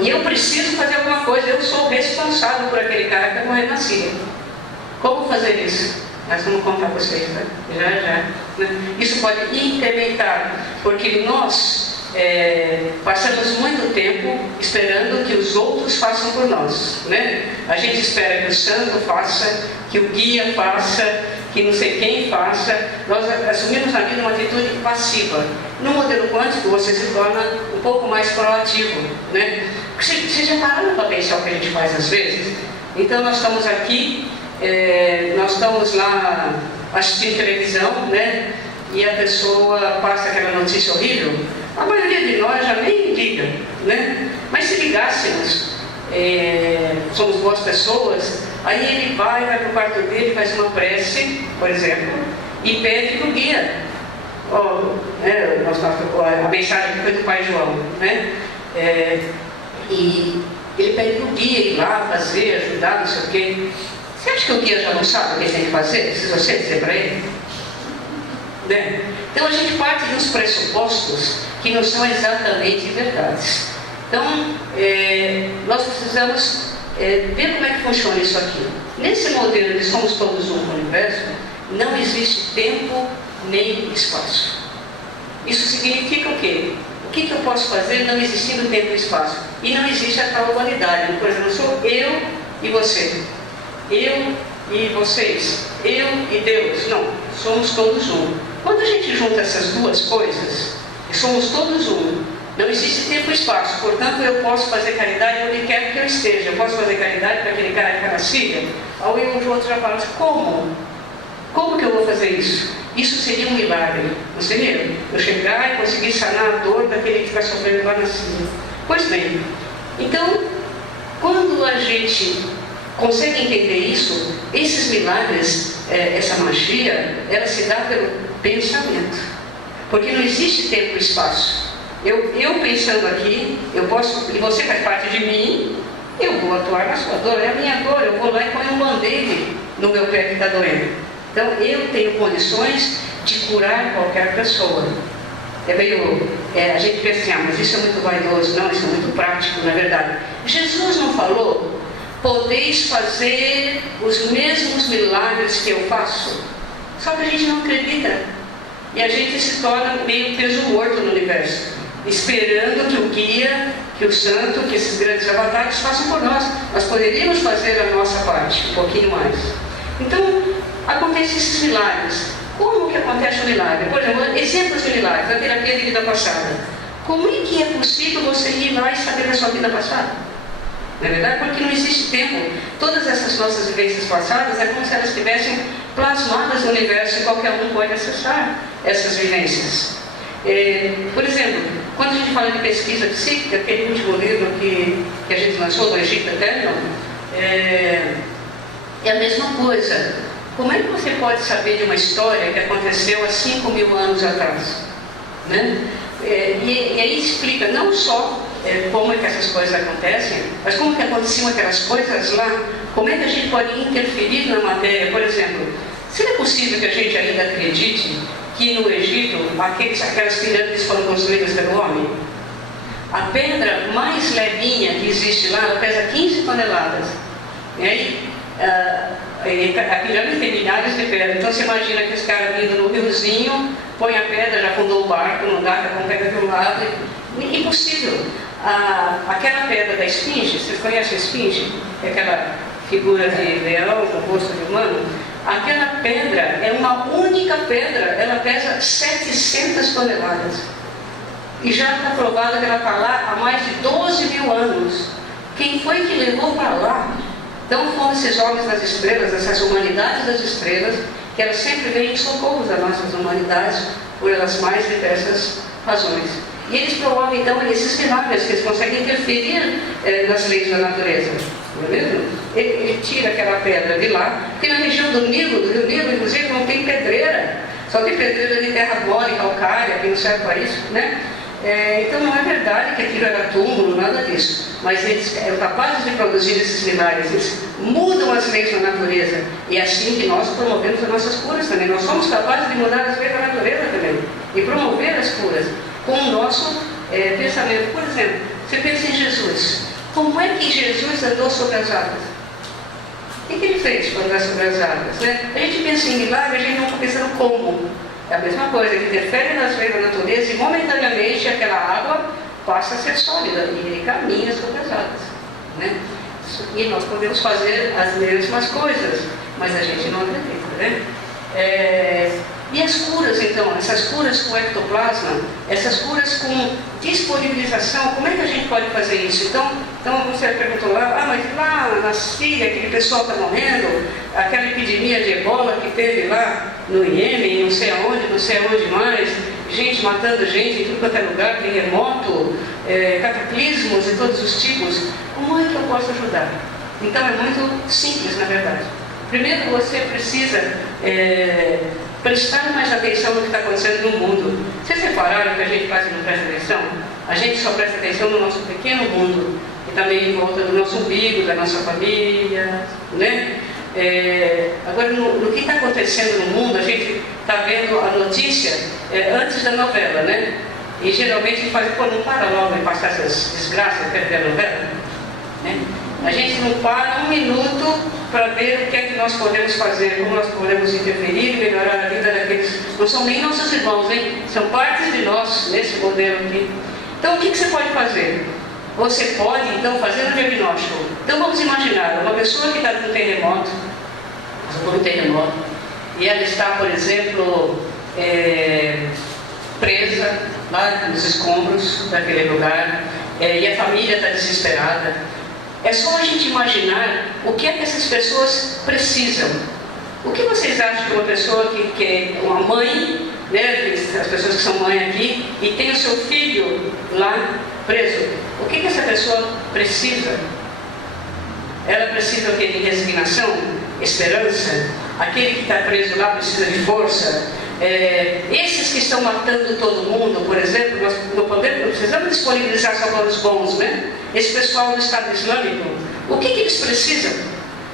E eu preciso fazer alguma coisa, eu sou responsável por aquele cara que vai morrer na Síria. Como fazer isso? Nós vamos contar para vocês, tá? Já. Né? Isso pode incrementar, porque nós passamos muito tempo esperando que os outros façam por nós, né? A gente espera que o santo faça, que o guia faça, que não sei quem faça. Nós assumimos na vida uma atitude passiva. No modelo quântico você se torna um pouco mais proativo, né? Você já parou para pensar o que a gente faz às vezes? Então nós estamos aqui, nós estamos lá assistindo televisão, né? E a pessoa passa aquela notícia horrível. A maioria de nós já nem liga, né? Mas se ligássemos, somos boas pessoas, aí ele vai para o quarto dele, faz uma prece, por exemplo, e pede para o guia. A mensagem que foi do Pai João, né? E ele pede para o guia ir lá fazer, ajudar, não sei o quê. Você acha que o guia já não sabe o que ele tem que fazer? Se você dizer para ele? Né? Então a gente parte dos pressupostos que não são exatamente verdades. Então, nós precisamos ver como é que funciona isso aqui. Nesse modelo de somos todos um com o universo, não existe tempo nem espaço. Isso significa o quê? O que eu posso fazer não existindo tempo e espaço? E não existe a tal humanidade. Por exemplo, sou eu e você. Eu e vocês. Eu e Deus. Não, somos todos um. Quando a gente junta essas duas coisas, e somos todos um, não existe tempo e espaço, portanto eu posso fazer caridade onde quer que eu esteja. Eu posso fazer caridade para aquele cara que está na Síria, ao eu de outro já fala, como? Como que eu vou fazer isso? Isso seria um milagre, não seria? Eu chegar e conseguir sanar a dor daquele que está sofrendo lá na Síria. Pois bem, então, quando a gente consegue entender isso, esses milagres, essa magia, ela se dá pelo pensamento, porque não existe tempo e espaço. Eu pensando aqui, eu posso, e você faz parte de mim, eu vou atuar na sua dor, é a minha dor, eu vou lá e ponho um band-aid no meu pé que está doendo. Então eu tenho condições de curar qualquer pessoa. A gente pensa assim, mas isso é muito vaidoso. Não, isso é muito prático, na verdade. Jesus não falou, podeis fazer os mesmos milagres que eu faço? Só que a gente não acredita. E a gente se torna meio peso morto no universo, esperando que o guia, que o santo, que esses grandes avatares façam por nós. Nós poderíamos fazer a nossa parte, um pouquinho mais. Então, acontecem esses milagres. Como que acontece o milagre? Por exemplo, exemplos de milagres, na terapia de vida passada. Como é que é possível você ir lá e saber da sua vida passada? Não é verdade? Porque não existe tempo. Todas essas nossas vivências passadas é como se elas estivessem plasmadas no universo e qualquer um pode acessar essas vivências. Por exemplo, quando a gente fala de pesquisa psíquica, aquele último livro que a gente lançou, do Egito Eterno, é a mesma coisa. Como é que você pode saber de uma história que aconteceu há 5.000 anos atrás? Né? E aí explica não só como é que essas coisas acontecem, mas como que aconteciam aquelas coisas lá, como é que a gente pode interferir na matéria. Por exemplo, seria possível que a gente ainda acredite que no Egito aquelas pirâmides foram construídas pelo homem? A pedra mais levinha que existe lá, ela pesa 15 toneladas. E aí, a pirâmide tem milhares de pedras. Então você imagina que os caras vindo no riozinho, põe a pedra, já afundou o barco, não dá, com a pedra do lado. Impossível. Aquela pedra da esfinge, vocês conhecem a esfinge? É aquela figura de leão com rosto de humano. Aquela pedra é uma única pedra, ela pesa 700 toneladas. E já está provado que ela está lá há mais de 12 mil anos. Quem foi que levou para lá? Então foram esses homens das estrelas, essas humanidades das estrelas, que elas sempre vêm em socorro das nossas humanidades, por elas mais diversas razões. E eles promovem então esses milagres, que eles conseguem interferir nas leis da natureza. Não é mesmo? Ele tira aquela pedra de lá, porque na região do Nilo, do Rio Nilo, inclusive, não tem pedreira. Só tem pedreira de terra mole, calcária, que não serve para isso, né? Então não é verdade que aquilo era túmulo, nada disso. Mas eles eram capazes de produzir esses milagres, eles mudam as leis da natureza. E é assim que nós promovemos as nossas curas também. Nós somos capazes de mudar as leis da natureza também e promover as curas com o nosso pensamento. Por exemplo, você pensa em Jesus. Como é que Jesus andou sobre as águas? O que ele fez para andar sobre as águas? Né? A gente pensa em milagre, a gente não está pensando como. É a mesma coisa, ele interfere nas leis da natureza e momentaneamente aquela água passa a ser sólida e ele caminha sobre as águas. Né? E nós podemos fazer as mesmas coisas, mas a gente não acredita. Né? E as curas, então, essas curas com ectoplasma, essas curas com disponibilização, como é que a gente pode fazer isso? Então você perguntou lá, mas lá na Síria, aquele pessoal está morrendo, aquela epidemia de ebola que teve lá no Iêmen, não sei aonde mais, gente matando gente em tudo quanto é lugar, terremoto, cataclismos de todos os tipos, como é que eu posso ajudar? Então é muito simples, na verdade. Primeiro você precisa prestar mais atenção no que está acontecendo no mundo. Vocês repararam que a gente quase não presta atenção? A gente só presta atenção no nosso pequeno mundo, e também em volta do nosso umbigo, da nossa família, né? Agora, no que está acontecendo no mundo, a gente está vendo a notícia antes da novela, né? E geralmente a gente fala, não para logo de passar essas desgraças, quer ver a novela? Né? A gente não para um minuto para ver o que é que nós podemos fazer, como nós podemos interferir e melhorar a vida daqueles. Não são nem nossos irmãos, hein? São partes de nós nesse modelo aqui. Então, o que você pode fazer? Você pode, então, fazer um diagnóstico. Então, vamos imaginar uma pessoa que está num terremoto, e ela está, por exemplo, presa lá nos escombros daquele lugar, e a família está desesperada. É só a gente imaginar o que é que essas pessoas precisam. O que vocês acham que uma pessoa que é uma mãe, né, as pessoas que são mãe aqui, e tem o seu filho lá preso, o que essa pessoa precisa? Ela precisa de resignação, esperança? Aquele que está preso lá precisa de força? Esses que estão matando todo mundo, por exemplo, nós não precisamos disponibilizar só para os bons, né? Esse pessoal do Estado Islâmico, o que eles precisam?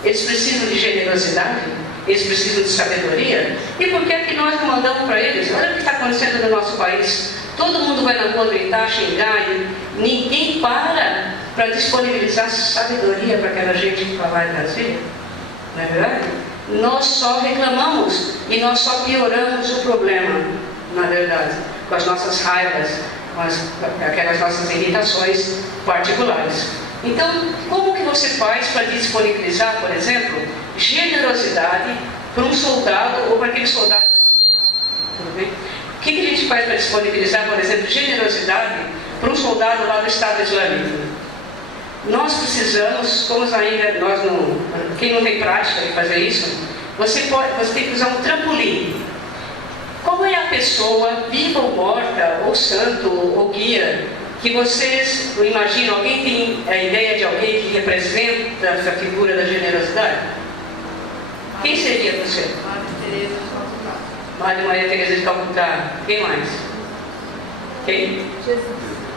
Eles precisam de generosidade? Eles precisam de sabedoria? E por que é que nós não mandamos para eles? Olha o que está acontecendo no nosso país. Todo mundo vai na rua gritar, xingar, e ninguém para disponibilizar sabedoria para aquela gente que está lá em Brasília. Não é verdade? Nós só reclamamos e nós só pioramos o problema, na verdade, com as nossas raivas, com aquelas nossas irritações particulares. Então, como que você faz para disponibilizar, por exemplo, generosidade para um soldado ou para aqueles soldados? Tudo bem? O que a gente faz para disponibilizar, por exemplo, generosidade para um soldado lá do Estado Islâmico? Nós precisamos, como ainda quem não tem prática de fazer isso, você tem que usar um trampolim. Como é a pessoa, viva ou morta, ou santo, ou guia, que vocês imaginam? Alguém tem a ideia de alguém que representa essa figura da generosidade? Quem seria você? Madre Maria Teresa de Calcutá. Quem mais? Quem?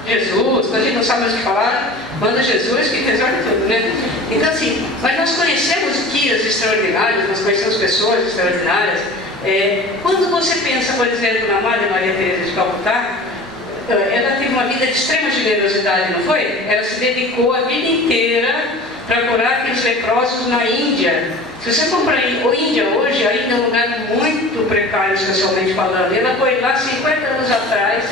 Jesus. Quando a gente não sabe mais o que falar, manda Jesus que resolve tudo, né? Então assim, mas nós conhecemos guias extraordinários, nós conhecemos pessoas extraordinárias. Quando você pensa, por exemplo, na Madre Maria Teresa de Calcutá, ela teve uma vida de extrema generosidade, não foi? Ela se dedicou a vida inteira para curar aqueles leprosos na Índia. Se você for para a Índia hoje, a Índia é um lugar muito precário, socialmente falando. Ela foi lá 50 anos atrás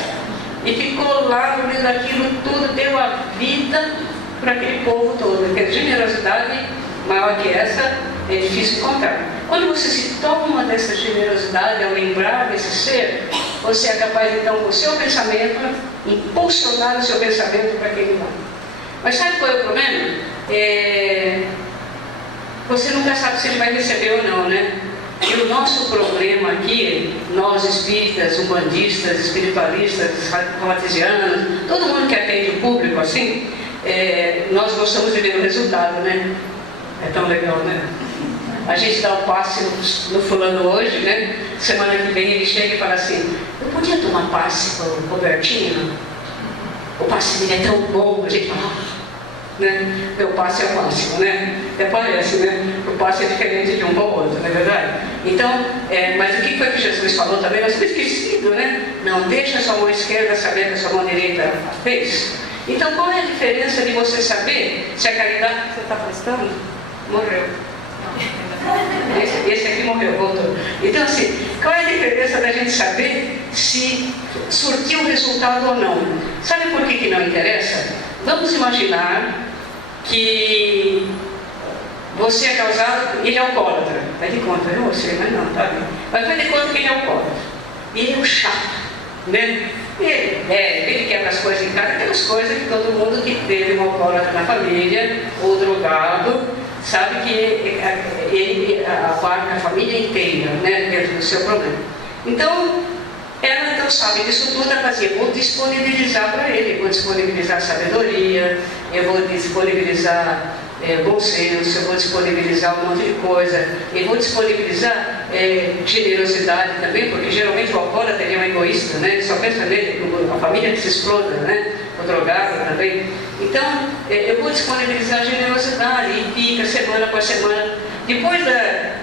e ficou lá no meio daquilo tudo, deu a vida para aquele povo todo. Porque generosidade maior que essa é difícil encontrar. Quando você se toma dessa generosidade, ao lembrar desse ser, você é capaz então, com o seu pensamento, impulsionar o seu pensamento para aquele lado. Mas sabe qual é o problema? Você nunca sabe se ele vai receber ou não, né? E o nosso problema aqui, nós espíritas, umbandistas, espiritualistas, cartesianos, todo mundo que atende o público assim, nós gostamos de ver o resultado, né? É tão legal, né? A gente dá o passe no fulano hoje, né? Semana que vem ele chega e fala assim: eu podia tomar passe com o Robertinho? O passe dele é tão bom. A gente fala, né? Meu passe é o máximo, né? Até parece, né? O passe é diferente de um para o outro, não é verdade? Então, mas o que foi que Jesus falou também? Nós temos esquecido, né? Não deixa a sua mão esquerda saber que a sua mão direita fez. Então, qual é a diferença de você saber se a caridade que você está prestando morreu? Esse aqui morreu, voltou. Então, assim, qual é a diferença da gente saber se surtiu o resultado ou não? Sabe por que não interessa? Vamos imaginar que você é causado, ele é alcoólatra. Vai de conta, eu sei, mas não, tá bem. Mas vai de conta que ele é alcoólatra. E ele é um chato, né? Ele quebra as coisas em casa, aquelas coisas que todo mundo que teve um alcoólatra na família, ou drogado, sabe que ele abarca a família inteira, né, dentro do seu problema. Então, ela então sabe disso tudo, ela fazia, vou disponibilizar para ele, vou disponibilizar sabedoria, eu vou disponibilizar bom senso, eu vou disponibilizar um monte de coisa, eu vou disponibilizar generosidade também, porque geralmente o alcoólatra é um egoísta, né? Ele só pensa nele, a família que se exploda, né? O drogado também. Então, eu vou disponibilizar generosidade e fica semana após semana. Depois da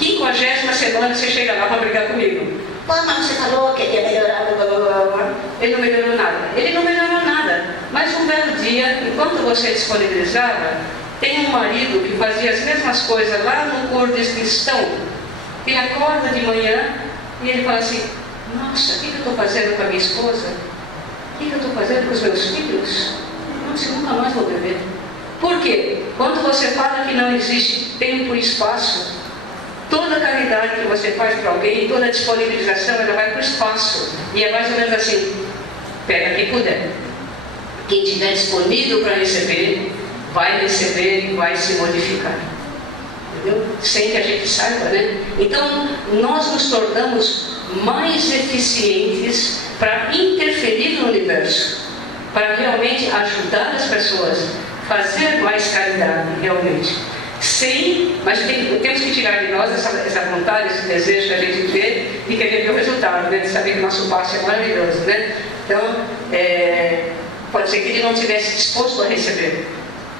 50ª semana, você chega lá para brigar comigo. Pô, mas você falou que ia melhorar, blá, blá, blá, blá. Ele não melhorou nada. Ele não melhorou nada. Mas um belo dia, enquanto você disponibilizava, tem um marido que fazia as mesmas coisas lá no Kurdistão. Ele acorda de manhã e ele fala assim: nossa, o que eu estou fazendo com a minha esposa? O que eu estou fazendo com os meus filhos? Nossa, eu nunca mais vou beber. Por quê? Quando você fala que não existe tempo e espaço, toda a caridade que você faz para alguém, toda a disponibilização, ela vai para o espaço. E é mais ou menos assim: pega quem puder. Quem estiver disponível para receber, vai receber e vai se modificar. Entendeu? Sem que a gente saiba, né? Então, nós nos tornamos mais eficientes para interferir no universo, para realmente ajudar as pessoas, fazer mais caridade, realmente. Mas temos que tirar de nós essa vontade, esse desejo que a gente vê e que a gente vê o resultado, né? De saber que o nosso passe é maravilhoso, né? Então, pode ser que ele não estivesse disposto a receber.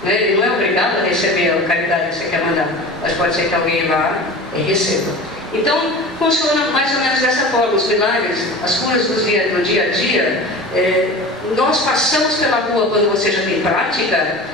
Ele não é obrigado a receber a caridade que você quer mandar, mas pode ser que alguém vá e receba. Então, funciona mais ou menos dessa forma. Os milagres, as curas do dia a dia, nós passamos pela rua quando você já tem prática,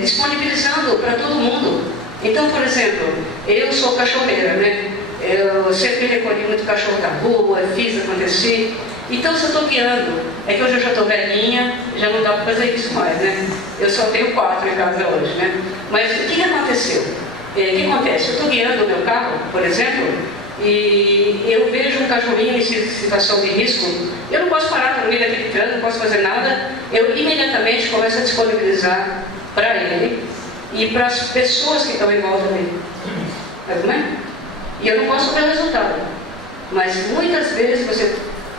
disponibilizando para todo mundo. Então, por exemplo, eu sou cachorreira, né? Eu sempre recolhi muito cachorro da rua, fiz acontecer. Então, se eu estou guiando, é que hoje eu já estou velhinha, já não dá para fazer isso mais, né? Eu só tenho 4 em casa hoje, né? Mas o que aconteceu? O que acontece? Eu estou guiando o meu carro, por exemplo, e eu vejo um cachorrinho em situação de risco, eu não posso parar no meio daquele trânsito, não posso fazer nada, eu imediatamente começo a disponibilizar para ele e para as pessoas que estão em volta dele. Não é? E eu não posso ver o resultado, mas muitas vezes você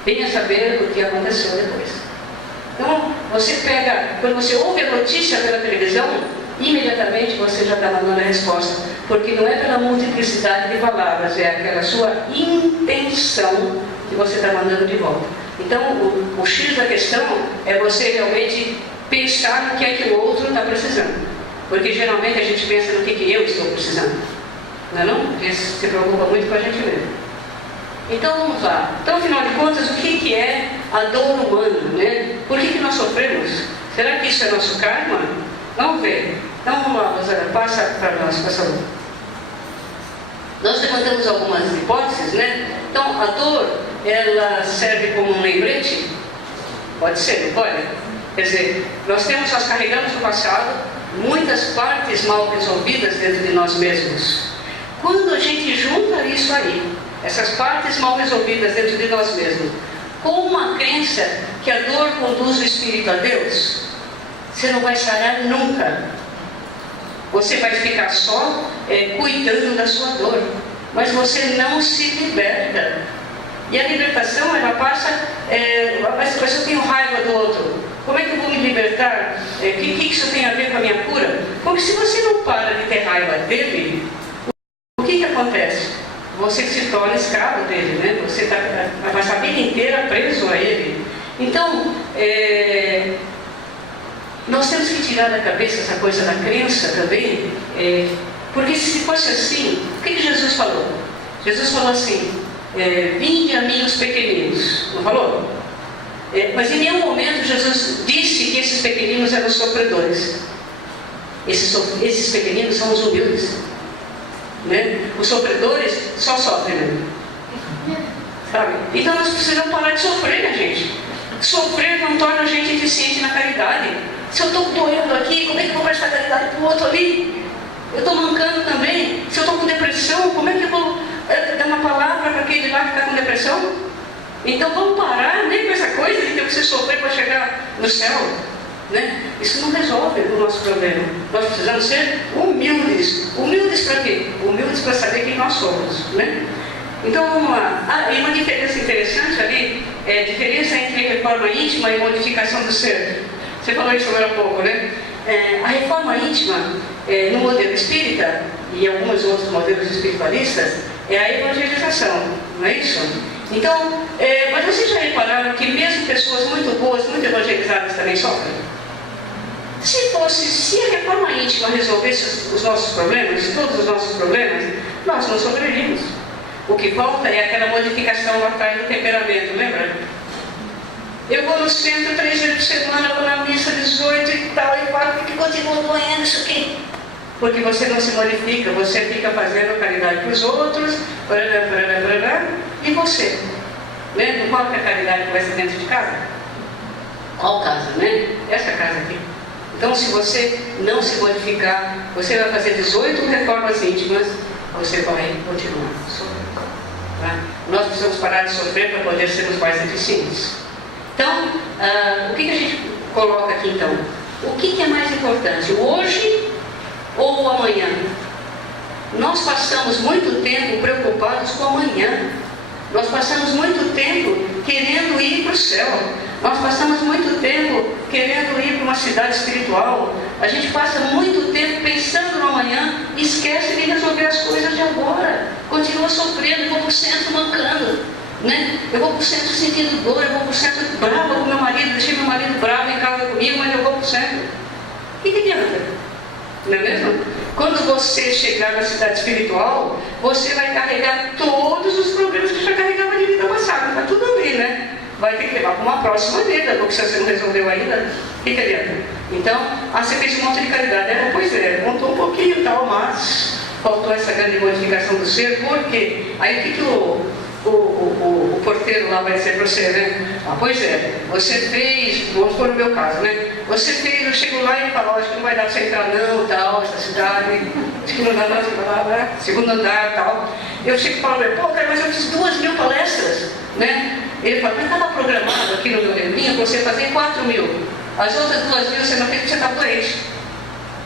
vem a saber o que aconteceu depois. Então, você pega, quando você ouve a notícia pela televisão, imediatamente você já está mandando a resposta, porque não é pela multiplicidade de palavras, é aquela sua intenção que você está mandando de volta. Então, o X da questão é você realmente pensar no que é que o outro está precisando, porque geralmente a gente pensa no que eu estou precisando, não é não? Porque se preocupa muito com a gente mesmo. Então vamos lá. Então, afinal de contas, o que é a dor humana, né? Por que nós sofremos? Será que isso é nosso karma? Vamos ver. Então vamos lá, Rosana, passa para nós, por favor. Nós levantamos algumas hipóteses, né? Então, a dor, ela serve como um lembrete? Pode ser, não pode? Quer dizer, nós carregamos no passado muitas partes mal resolvidas dentro de nós mesmos. Quando a gente junta isso aí, essas partes mal resolvidas dentro de nós mesmos, com uma crença que a dor conduz o espírito a Deus, você não vai sarar nunca. Você vai ficar só cuidando da sua dor, mas você não se liberta. E a libertação, ela passa, mas eu tenho raiva do outro. Como é que eu vou me libertar? O que isso tem a ver com a minha cura? Porque se você não para de ter raiva dele, o que acontece? Você se torna escravo dele, né? Você vai passar a vida inteira preso a ele. Então, nós temos que tirar da cabeça essa coisa da crença também, porque se fosse assim, o que Jesus falou? Jesus falou assim, vinde a mim os pequeninos, não falou? Mas em nenhum momento Jesus disse que esses pequeninos eram sofredores. Esses pequeninos são os humildes, né? Os sofredores só sofrem, né? Sabe? Então nós precisamos parar de sofrer, né, gente? Sofrer não torna a gente eficiente na caridade. Se eu estou doendo aqui, como é que eu vou prestar caridade para o outro ali? Eu estou mancando também. Se eu estou com depressão, como é que eu vou dar uma palavra para aquele lá que está com depressão? Então vamos parar, né, com essa coisa de ter que se sofrer para chegar no céu, né? Isso não resolve o nosso problema. Nós precisamos ser humildes. Humildes para quê? Humildes para saber quem nós somos, né? Então vamos lá. E uma diferença interessante ali é a diferença entre reforma íntima e modificação do ser. Você falou isso agora há pouco, né? A reforma íntima, no modelo espírita e em alguns outros modelos espiritualistas, é a evangelização, não é isso? Então, mas vocês já repararam que mesmo pessoas muito boas, muito evangelizadas também sofrem? Se a reforma íntima resolvesse os nossos problemas, todos os nossos problemas, nós não sofreríamos. O que falta é aquela modificação lá atrás do temperamento, lembra? Eu vou no centro 3 vezes por semana, vou na missa 18 e tal, e falo que continua doendo isso aqui. Porque você não se modifica, você fica fazendo caridade para os outros, e você? Né? Não qual que é a caridade que vai ser dentro de casa? Qual casa, né? Essa casa aqui. Então, se você não se modificar, você vai fazer 18 reformas íntimas, você vai continuar sofrendo. Tá? Nós precisamos parar de sofrer para poder sermos mais eficientes. Então, o que a gente coloca aqui então? O que é mais importante, o hoje ou o amanhã? Nós passamos muito tempo preocupados com o amanhã. Nós passamos muito tempo querendo ir para o céu. Nós passamos muito tempo querendo ir para uma cidade espiritual. A gente passa muito tempo pensando no amanhã e esquece de resolver as coisas de agora. Continua sofrendo, vou para o centro mancando, né? Eu vou para o centro sentindo dor, eu vou para o centro brava com meu marido, deixei meu marido bravo em casa comigo, mas eu vou para o centro. O que adianta? Não é mesmo? Quando você chegar na cidade espiritual, você vai carregar todos os problemas que já carregava de vida passada. Está tudo ali, né? Vai ter que levar para uma próxima vida, porque se você não resolveu ainda, o que adianta? Então, você fez um monte de caridade. Pois é, contou um pouquinho e tal, mas faltou essa grande modificação do ser. Por quê? Aí o que o porteiro lá vai dizer para você, né? Pois é, você fez, vamos pôr no meu caso, né? Você fez, eu chego lá e falo, acho que não vai dar para você entrar não, tal, essa cidade, acho que não dá nada, segundo andar, tal. Eu chego e falo, pô, cara, mas eu fiz 2.000 palestras, né? Ele fala, mas estava programado aqui no meu livrinho para você fazer 4.000. As outras 2.000 você não fez porque você estava doente.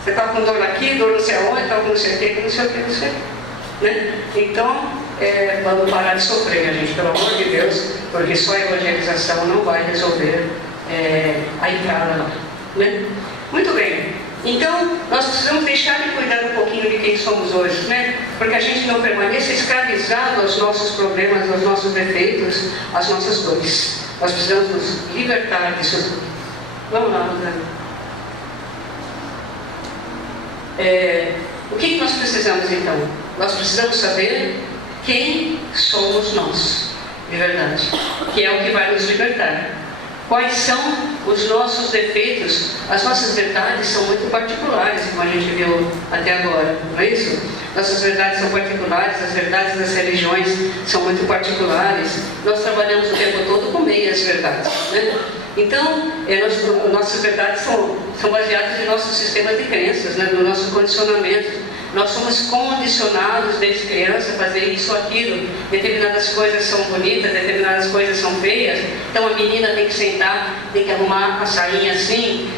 Você estava com dor aqui, dor não sei aonde, estava com não sei o que, não sei o que, não sei o que, né? Então, vamos parar de sofrer, minha gente, pelo amor de Deus, porque só a evangelização não vai resolver a entrada lá, né? Muito bem. Então, nós precisamos deixar de cuidar um pouquinho de quem somos hoje, né? Porque a gente não permaneça escravizado aos nossos problemas, aos nossos defeitos, às nossas dores. Nós precisamos nos libertar disso tudo. Vamos lá, Rosana. O que nós precisamos então? Nós precisamos saber quem somos nós, de verdade, que é o que vai nos libertar. Quais são os nossos defeitos? As nossas verdades são muito particulares, como a gente viu até agora, não é isso? Nossas verdades são particulares, as verdades das religiões são muito particulares. Nós trabalhamos o tempo todo com meias verdades, né? Então, nossas verdades são baseadas em nossos sistemas de crenças, né? No nosso condicionamento. Nós somos condicionados desde criança a fazer isso ou aquilo. Determinadas coisas são bonitas, determinadas coisas são feias. Então a menina tem que sentar, tem que arrumar a sainha assim,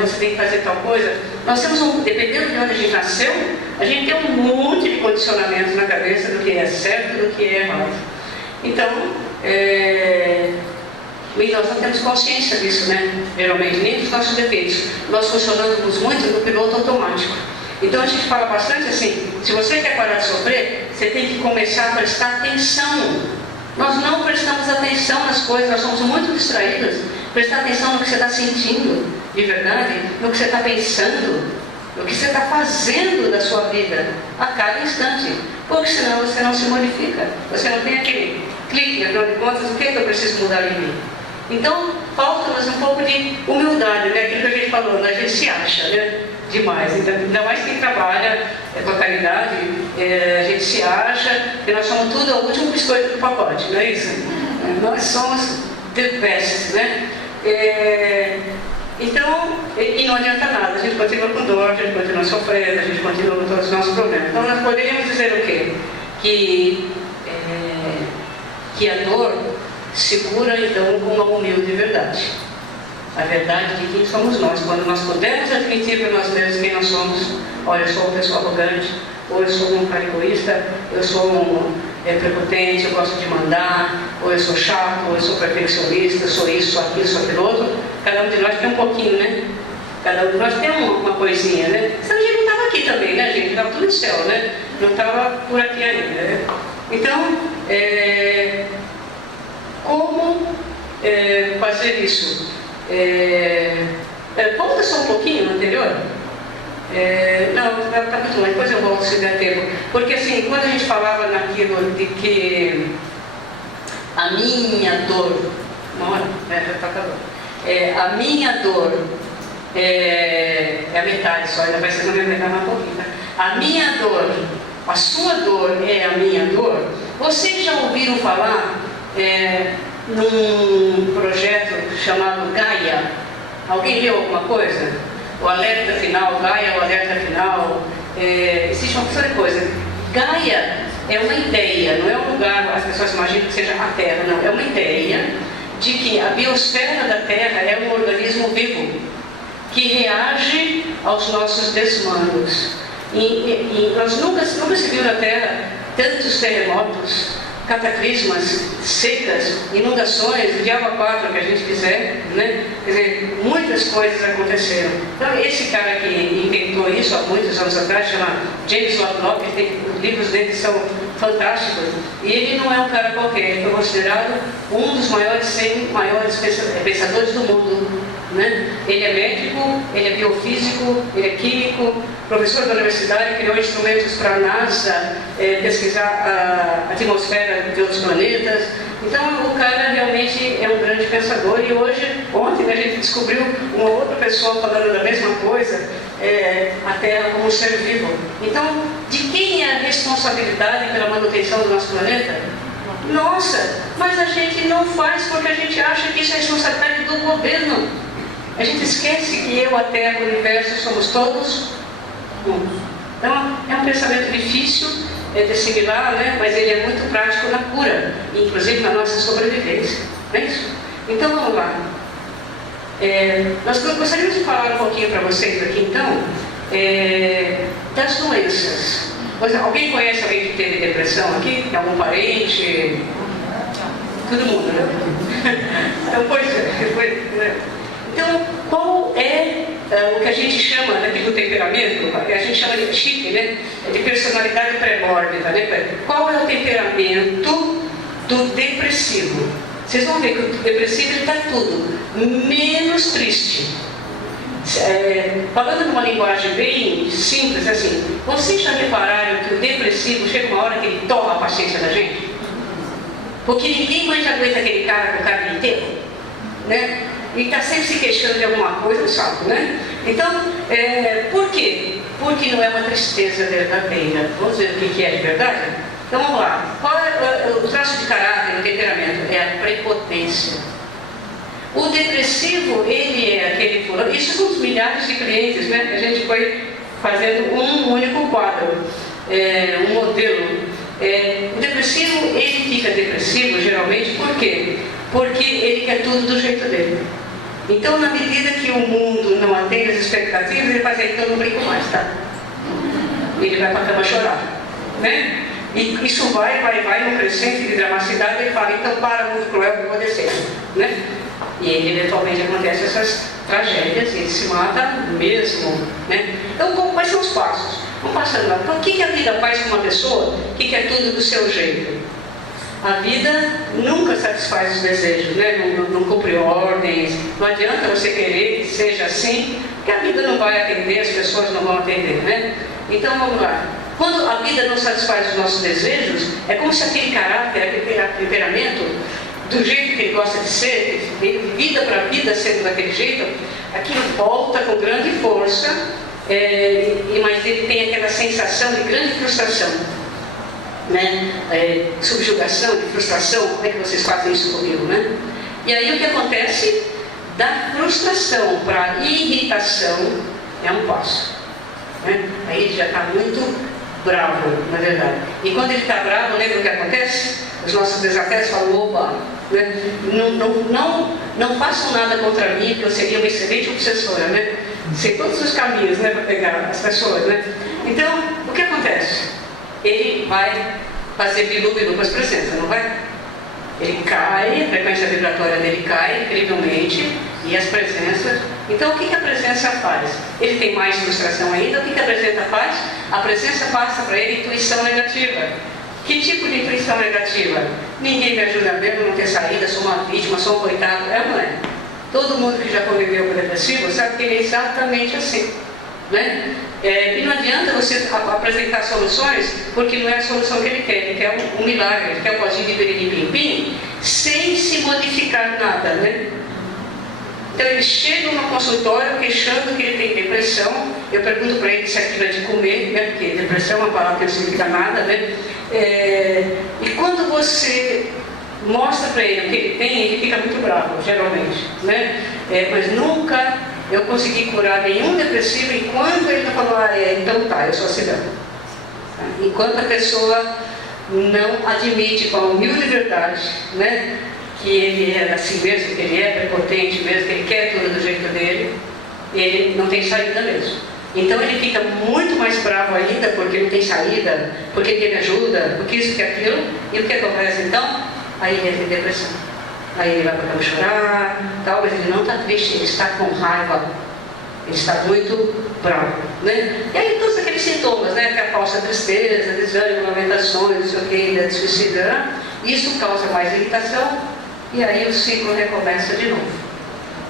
você tem que fazer tal coisa. Nós temos dependendo de onde a gente nasceu, a gente tem um monte de condicionamentos na cabeça do que é certo e do que é errado. Então, e nós não temos consciência disso, né? Geralmente, nem dos nossos defeitos. Nós funcionamos muito no piloto automático. Então a gente fala bastante assim, se você quer parar de sofrer, você tem que começar a prestar atenção. Nós não prestamos atenção nas coisas, nós somos muito distraídos. Prestar atenção no que você está sentindo, de verdade, no que você está pensando, no que você está fazendo da sua vida, a cada instante. Porque senão você não se modifica, você não tem aquele clique, afinal de contas, o que é que eu preciso mudar em mim? Então, falta-nos um pouco de humildade, né? Aquilo que a gente falou, a gente se acha, né? Demais. Então, ainda mais quem trabalha com a caridade, a gente se acha que nós somos tudo o último biscoito do pacote, não é isso? Nós somos the best, né? Então, e não adianta nada, a gente continua com dor, a gente continua sofrendo, a gente continua com todos os nossos problemas. Então, nós poderíamos dizer o quê? Que a dor segura, então, com uma humilde verdade. A verdade de quem somos nós. Quando nós pudermos admitir para nós mesmos quem nós somos, olha, eu sou uma pessoa arrogante, ou eu sou um cara egoísta, eu sou um prepotente, eu gosto de mandar, ou eu sou chato, ou eu sou perfeccionista, eu sou isso, sou aquilo, sou aquilo outro. Cada um de nós tem um pouquinho, né? Cada um de nós tem uma coisinha, né? Senão a gente não estava aqui também, né, gente? Estava tudo no céu, né? Não estava por aqui ainda, né? Então, como fazer isso? Volta só um pouquinho no anterior. Não, está muito longe, depois eu volto se der tempo. Porque assim, quando a gente falava naquilo de que a minha dor, uma hora, já está acabando. A minha dor é a metade só, ainda vai ser não me mais um pouquinho, tá? A minha dor, a sua dor é a minha dor. Vocês já ouviram falar num projeto chamado Gaia? Alguém leu alguma coisa? O alerta final, Gaia, o alerta final, existe uma opção de coisa. Gaia é uma ideia, não é um lugar, as pessoas imaginam que seja a Terra, não, é uma ideia de que a biosfera da Terra é um organismo vivo, que reage aos nossos desmandos. Nós nunca se viu na Terra tantos terremotos, cataclismas, secas, inundações, o diabo 4 que a gente quiser, né? Quer dizer, muitas coisas aconteceram. Então, esse cara que inventou isso há muitos anos atrás, chama James Lovelock, os livros dele são fantásticos, e ele não é um cara qualquer, ele foi considerado um dos maiores 100 maiores pensadores do mundo, né? Ele é médico, ele é biofísico, ele é químico, professor da universidade, criou instrumentos para a NASA pesquisar a atmosfera de outros planetas. Então o cara realmente é um grande pensador, e ontem a gente descobriu uma outra pessoa falando da mesma coisa, a Terra como um ser vivo. Então, de quem é a responsabilidade pela manutenção do nosso planeta? Nossa, mas a gente não faz porque a gente acha que isso é responsabilidade do governo. A gente esquece que eu, a Terra, o universo, somos todos um. Então, é um pensamento difícil de assimilar, né? Mas ele é muito prático na cura, inclusive na nossa sobrevivência. Não é isso? Então, vamos lá. Nós gostaríamos de falar um pouquinho para vocês aqui, então, das doenças. Alguém conhece alguém que teve depressão aqui? Tem algum parente? Todo mundo, né? Então, então, qual é o que a gente chama, né, do temperamento? A gente chama de chip, né? De personalidade pré-mórbida, né? Qual é o temperamento do depressivo? Vocês vão ver que o depressivo está tudo menos triste. Falando de uma linguagem bem simples, assim, vocês já repararam que o depressivo chega uma hora que ele toma a paciência da gente? Porque ninguém mais aguenta aquele cara com o cara inteiro, né? E está sempre se queixando de alguma coisa, sabe, né? Então, por quê? Porque não é uma tristeza verdadeira. Vamos ver o que é de verdade? Então vamos lá. Qual é o traço de caráter, o temperamento? É a prepotência. O depressivo, ele é aquele fulano. Isso são os milhares de clientes, né? A gente foi fazendo um único quadro. um modelo. O depressivo, ele fica depressivo geralmente por quê? Porque ele quer tudo do jeito dele. Então, na medida que o mundo não atende as expectativas, ele faz então eu não brinco mais, tá? Ele vai para a cama chorar, né? E isso vai no crescente de dramaticidade, ele fala, então para, mundo cruel, que eu vou descer, né? E ele, eventualmente, acontece essas tragédias, ele se mata mesmo, né? Então, quais são os passos? Vamos passando lá. Então, o que a vida faz com uma pessoa que quer tudo do seu jeito? A vida nunca satisfaz os desejos, né? Não cumpre ordens, não adianta você querer que seja assim, porque a vida não vai atender, as pessoas não vão atender, né? Então, vamos lá. Quando a vida não satisfaz os nossos desejos, é como se aquele caráter, aquele temperamento, do jeito que ele gosta de ser, de vida para vida sendo daquele jeito, aquilo volta com grande força, mas ele tem aquela sensação de grande frustração, né? Subjugação, de frustração. Como é que vocês fazem isso comigo, né? E aí o que acontece? Da frustração para a irritação é um passo, né? Aí ele já está muito bravo, na verdade. E quando ele está bravo, lembra o que acontece? Os nossos desafetos falam, opa, né? Não façam nada contra mim, que eu seria uma excelente obsessora, né? Sei todos os caminhos, né, para pegar as pessoas, né? Então, o que acontece? Ele vai fazer bilu-bilu com as presenças, não vai? Ele cai, a frequência vibratória dele cai incrivelmente, e as presenças... Então, o que a presença faz? Ele tem mais frustração ainda, o que a presença faz? A presença passa para ele intuição negativa. Que tipo de intuição negativa? Ninguém me ajuda mesmo, não ter saída, sou uma vítima, sou um coitado. É ou não é? Todo mundo que já conviveu com depressivo sabe que ele é exatamente assim, né? E não adianta você apresentar soluções, porque não é a solução que ele quer um milagre, ele quer um pozinho de pirilim-pim, sem se modificar nada, né? Então ele chega no consultório queixando que ele tem depressão. Eu pergunto para ele se aquilo é de comer, né? Porque depressão é uma palavra que não significa nada, né? E quando você mostra para ele o que ele tem, ele fica muito bravo, geralmente, né? Mas nunca eu consegui curar nenhum depressivo enquanto ele não falou, então tá, eu sou assim não. Enquanto a pessoa não admite com a humilde verdade, né, que ele é assim mesmo, que ele é prepotente mesmo, que ele quer tudo do jeito dele, ele não tem saída mesmo. Então ele fica muito mais bravo ainda porque não tem saída, porque ele ajuda, porque isso, que aquilo. E o que acontece então? Aí ele entra em depressão. Aí ele vai para a cama chorar, tal, mas ele não está triste, ele está com raiva, ele está muito bravo, né? E aí todos aqueles sintomas, né? Que é a falsa tristeza, desânimo, lamentações, não sei o que, ideia de suicídio, isso causa mais irritação e aí o ciclo recomeça de novo.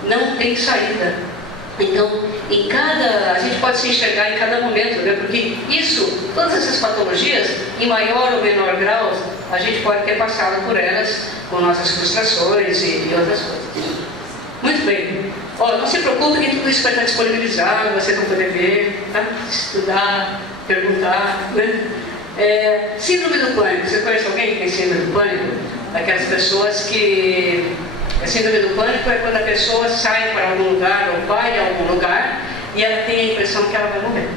Não tem saída. Então, a gente pode se enxergar em cada momento, né? Porque isso, todas essas patologias, em maior ou menor grau, a gente pode ter passado por elas com nossas frustrações e outras coisas. Muito bem. Olha, não se preocupe que tudo isso vai estar disponibilizado, você vai poder ver, tá? Estudar, perguntar, né? Síndrome do pânico. Você conhece alguém que tem síndrome do pânico? Aquelas pessoas que... A síndrome do pânico é quando a pessoa sai para algum lugar ou vai a algum lugar e ela tem a impressão que ela vai morrer,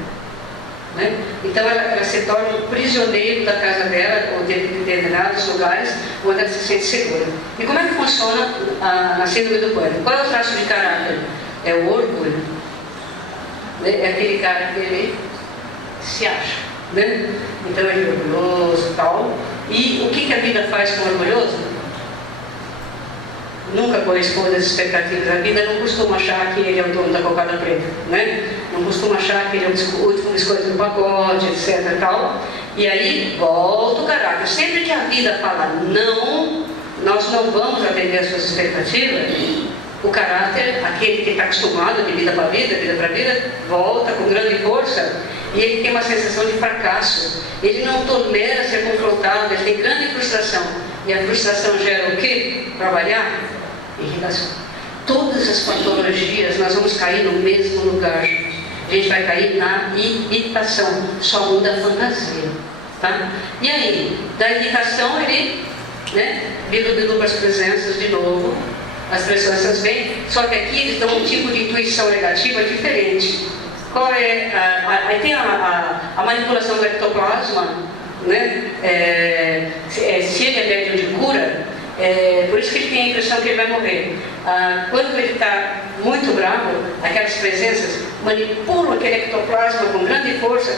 né? Então ela se torna um prisioneiro da casa dela ou de determinados lugares onde ela se sente segura. E como é que funciona a síndrome do pânico? Qual é o traço de caráter? É o orgulho, né? É aquele cara que ele se acha, né? Então ele é orgulhoso e tal. E o que a vida faz com o orgulhoso? Nunca corresponde às expectativas da vida, não costuma achar que ele é o dono da cocada preta, né? Não costuma achar que ele é o último biscoito do pacote, etc. e tal. E aí volta o caráter. Sempre que a vida fala não, nós não vamos atender às suas expectativas, o caráter, aquele que está acostumado de vida para vida, volta com grande força e ele tem uma sensação de fracasso. Ele não tolera ser confrontado, ele tem grande frustração. E a frustração gera o quê? Trabalhar? Irritação. Todas as patologias nós vamos cair no mesmo lugar, gente. A gente vai cair na irritação, só muda a fantasia, tá? E aí, da irritação ele, né, bilu para as presenças de novo, as presenças vêm, só que aqui eles dão um tipo de intuição negativa diferente. Qual é aí tem a manipulação do ectoplasma, né? Se ele é médium de cura, por isso que ele tem a impressão que ele vai morrer. Quando ele está muito bravo, aquelas presenças manipulam aquele ectoplasma com grande força,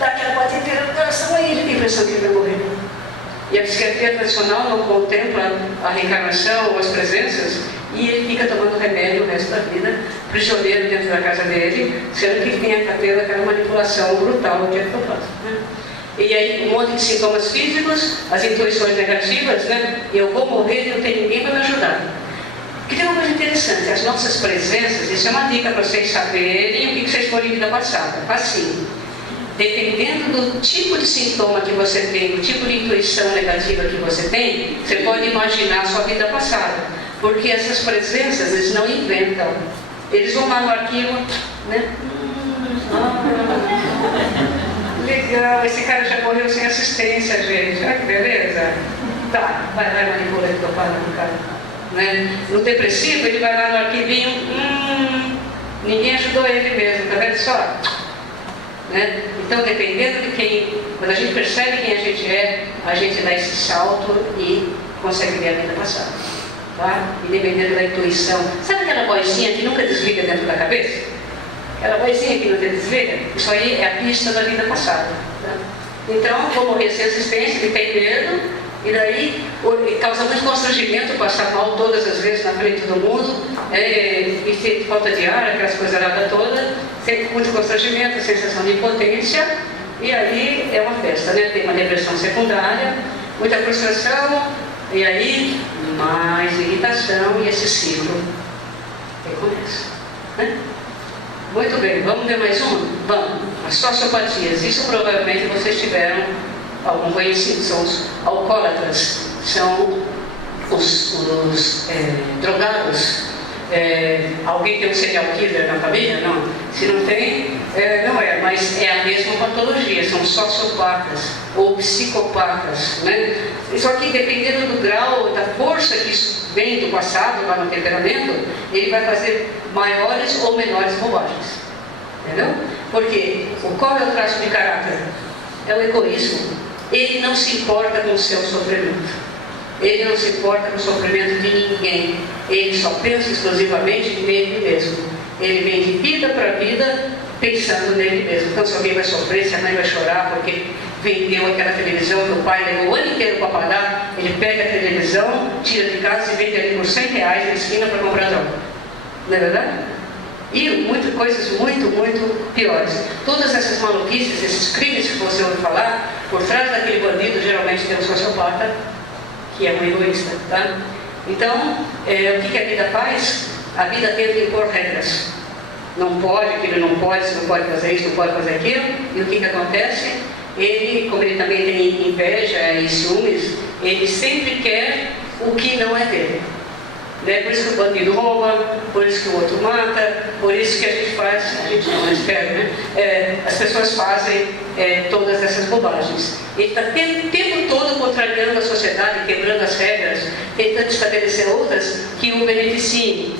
dá aquela batedeira no coração, aí ele tem a impressão que ele vai morrer. E a psiquiatria tradicional não contempla a reencarnação ou as presenças, e ele fica tomando remédio o resto da vida, prisioneiro dentro da casa dele, sendo que tem a tendo aquela manipulação brutal de ectoplasma. E aí um monte de sintomas físicos, as intuições negativas, né? Eu vou morrer e não tem ninguém para me ajudar. Porque tem uma coisa interessante, as nossas presenças, isso é uma dica para vocês saberem o que vocês foram em vida passada. Assim, dependendo do tipo de sintoma que você tem, do tipo de intuição negativa que você tem, você pode imaginar a sua vida passada. Porque essas presenças, eles não inventam. Eles vão lá no arquivo, né? Legal, esse cara já morreu sem assistência, gente. Olha que beleza. Tá, vai lá e manipula que eu falo do cara. Né? No depressivo, ele vai lá no arquivinho, ninguém ajudou ele mesmo, tá vendo só? Né? Então, dependendo de quem, quando a gente percebe quem a gente dá esse salto e consegue ver a vida passada. Tá? E dependendo da intuição. Sabe aquela vozinha que nunca desliga dentro da cabeça? Aquela vozinha que nunca desliga? Isso aí é a pista da vida passada. Tá? Então, vou morrer sem assistência, ele tem medo, e daí causa muito constrangimento, passar mal todas as vezes na frente de todo mundo, e ter falta de ar, aquelas coisas nada toda, sempre muito constrangimento, sensação de impotência, e aí é uma festa, né? Tem uma depressão secundária, muita frustração, e aí mais irritação, e esse ciclo recomeça. Né? Muito bem, vamos ver mais um? Vamos. As sociopatias, isso provavelmente vocês tiveram algum conhecido, são os alcoólatras, são os drogados. Alguém tem um serial killer na família? Não. Se não tem, não é, mas é a mesma patologia, são sociopatas ou psicopatas, né? Só que dependendo do grau, da força que isso vem do passado, lá no temperamento, ele vai fazer maiores ou menores bobagens. Entendeu? Porque qual é o traço de caráter? É o egoísmo. Ele não se importa com o seu sofrimento. Ele não se importa com o sofrimento de ninguém. Ele só pensa exclusivamente nele mesmo. Ele vem de vida para vida pensando nele mesmo. Então, se alguém vai sofrer, se a mãe vai chorar porque vendeu aquela televisão que o pai levou o ano inteiro para pagar, ele pega a televisão, tira de casa e vende ali por R$100 na esquina para comprar droga. Não é verdade? E coisas muito piores. Todas essas maluquices, esses crimes que você ouve falar, por trás daquele bandido geralmente tem um sociopata, que é um egoísta. Tá? Então, o que a vida faz? A vida tenta impor regras. Não pode, aquilo não pode, você não pode fazer isso, não pode fazer aquilo. E o que acontece? Ele, como ele também tem inveja e ciúmes, ele sempre quer o que não é dele. Né? Por isso que o bandido rouba, por isso que o outro mata, por isso que a gente espera, né? As pessoas fazem todas essas bobagens. Ele está o tempo todo contrariando a sociedade, quebrando as regras, tentando estabelecer outras que o beneficiem,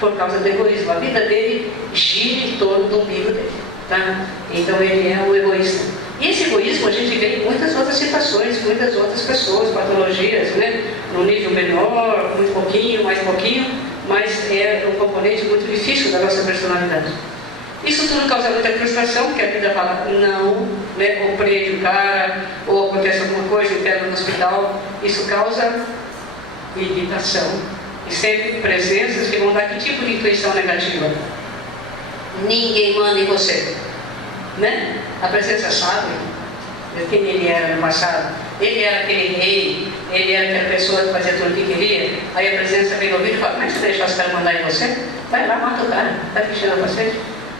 por causa do egoísmo. A vida dele gira em torno do umbigo dele. Tá? Então ele é um egoísta. E esse egoísmo a gente vê em muitas outras situações, muitas outras pessoas, patologias, né? No nível menor, muito pouquinho, mais pouquinho, mas é um componente muito difícil da nossa personalidade. Isso tudo causa muita frustração, porque a vida fala não, né? Ou prende o cara, ou acontece alguma coisa interna no hospital. Isso causa irritação. E sempre presenças que vão dar que tipo de intuição negativa? Ninguém manda em você. Né? A presença sabe quem ele era no passado. Ele era aquele rei, ele era aquela pessoa que fazia tudo o que queria. Aí a presença vem no ouvido e fala: como é que você deixa os caras mandar em você? Vai lá, mata o cara, está fechando você.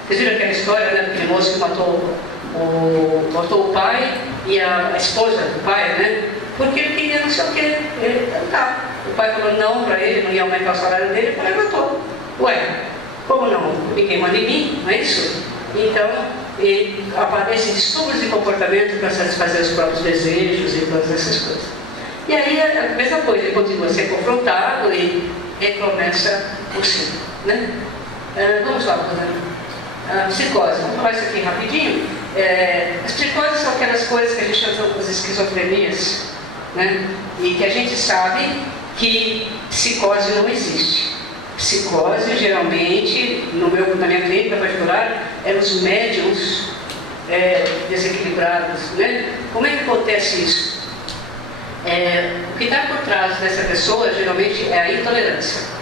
Vocês viram aquela história, né, daquele moço que matou o pai e a esposa do pai, né? Porque ele queria não sei o quê. Tá. O pai falou não para ele, não ia aumentar o salário dele, o pai matou. Ué, como não? Ninguém manda em mim, não é isso? Então, aparecem distúrbios de comportamento para satisfazer os próprios desejos e todas essas coisas. E aí a mesma coisa, ele continua a ser confrontado e recomeça o ciclo, né? Vamos lá, Rosana. A psicose, vamos falar isso aqui rapidinho. As psicoses são aquelas coisas que a gente chama de esquizofrenias, né? E que a gente sabe que psicose não existe. Psicose, geralmente, na minha clínica particular, eram os médiums desequilibrados, né? Como é que acontece isso? O que está por trás dessa pessoa, geralmente, é a intolerância.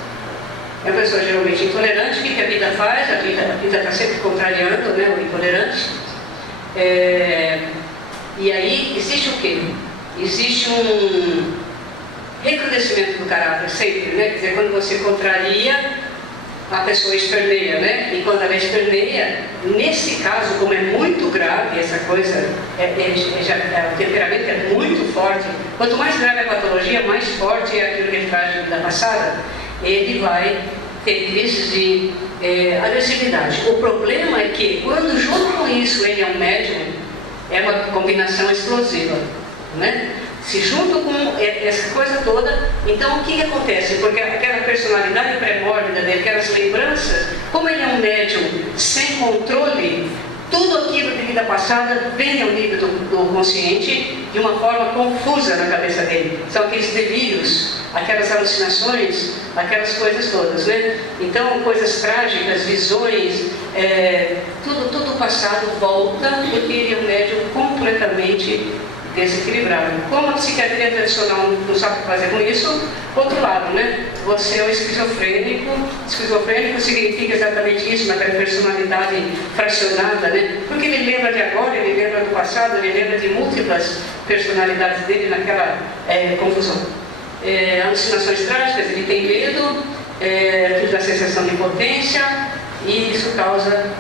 É uma pessoa geralmente intolerante. O que a vida faz? A vida está sempre contrariando, né, o intolerante. E aí, existe o quê? Existe um recrudescimento do caráter, sempre, né? Quer dizer, quando você contraria, a pessoa esperneia, né? E quando ela esperneia, nesse caso, como é muito grave essa coisa, o temperamento é muito forte. Quanto mais grave a patologia, mais forte é aquilo que ele traz de vida passada. Ele vai ter crises de agressividade. O problema é que, quando junto com isso ele é um médium, é uma combinação explosiva, né? Se junto com essa coisa toda, então o que acontece? Porque aquela personalidade pré-mórbida dele, aquelas lembranças, como ele é um médium sem controle, tudo aquilo de vida passada vem ao nível do consciente de uma forma confusa na cabeça dele. São aqueles delírios, aquelas alucinações, aquelas coisas todas, né? Então, coisas trágicas, visões, tudo passado volta, porque ele é um médium completamente desequilibrado. Como a psiquiatria tradicional não sabe o que fazer com isso, outro lado, né? Você é um esquizofrênico. Esquizofrênico significa exatamente isso, naquela personalidade fracionada, né? Porque ele lembra de agora, ele lembra do passado, ele lembra de múltiplas personalidades dele naquela confusão. Alucinações trágicas, ele tem medo, a sensação de impotência, e isso causa,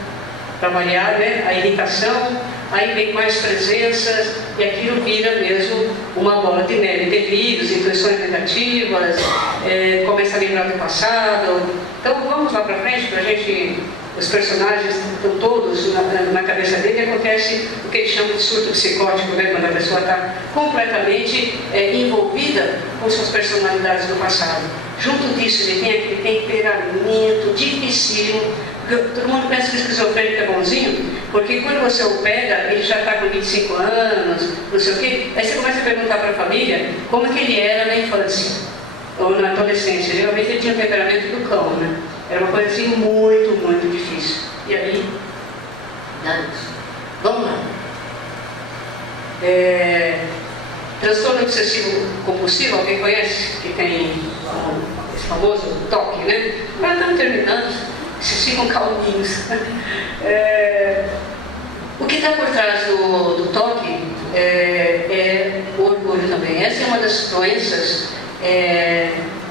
para variar, né, a irritação. Aí vem mais presenças e aquilo vira mesmo uma bola de neve, delírios, intuições negativas, começa a lembrar do passado. Então vamos lá para frente, para a gente, os personagens estão todos na cabeça dele, e acontece o que eles chamam de surto psicótico, né? Quando a pessoa está completamente envolvida com suas personalidades do passado. Junto disso ele tem aquele temperamento dificílimo. Todo mundo pensa que o esquizofrênico é bonzinho, porque quando você o pega, ele já está com 25 anos, não sei o quê, aí você começa a perguntar para a família como que ele era na infância, ou na adolescência. Geralmente ele tinha o temperamento do cão, né? Era uma coisa assim muito, muito difícil. E aí, dá isso. Vamos lá. Transtorno obsessivo compulsivo, alguém conhece? Que tem esse famoso TOC, né? Agora estamos terminando. Vocês ficam calminhos. O que está por trás do TOC é o orgulho também. Essa é uma das doenças,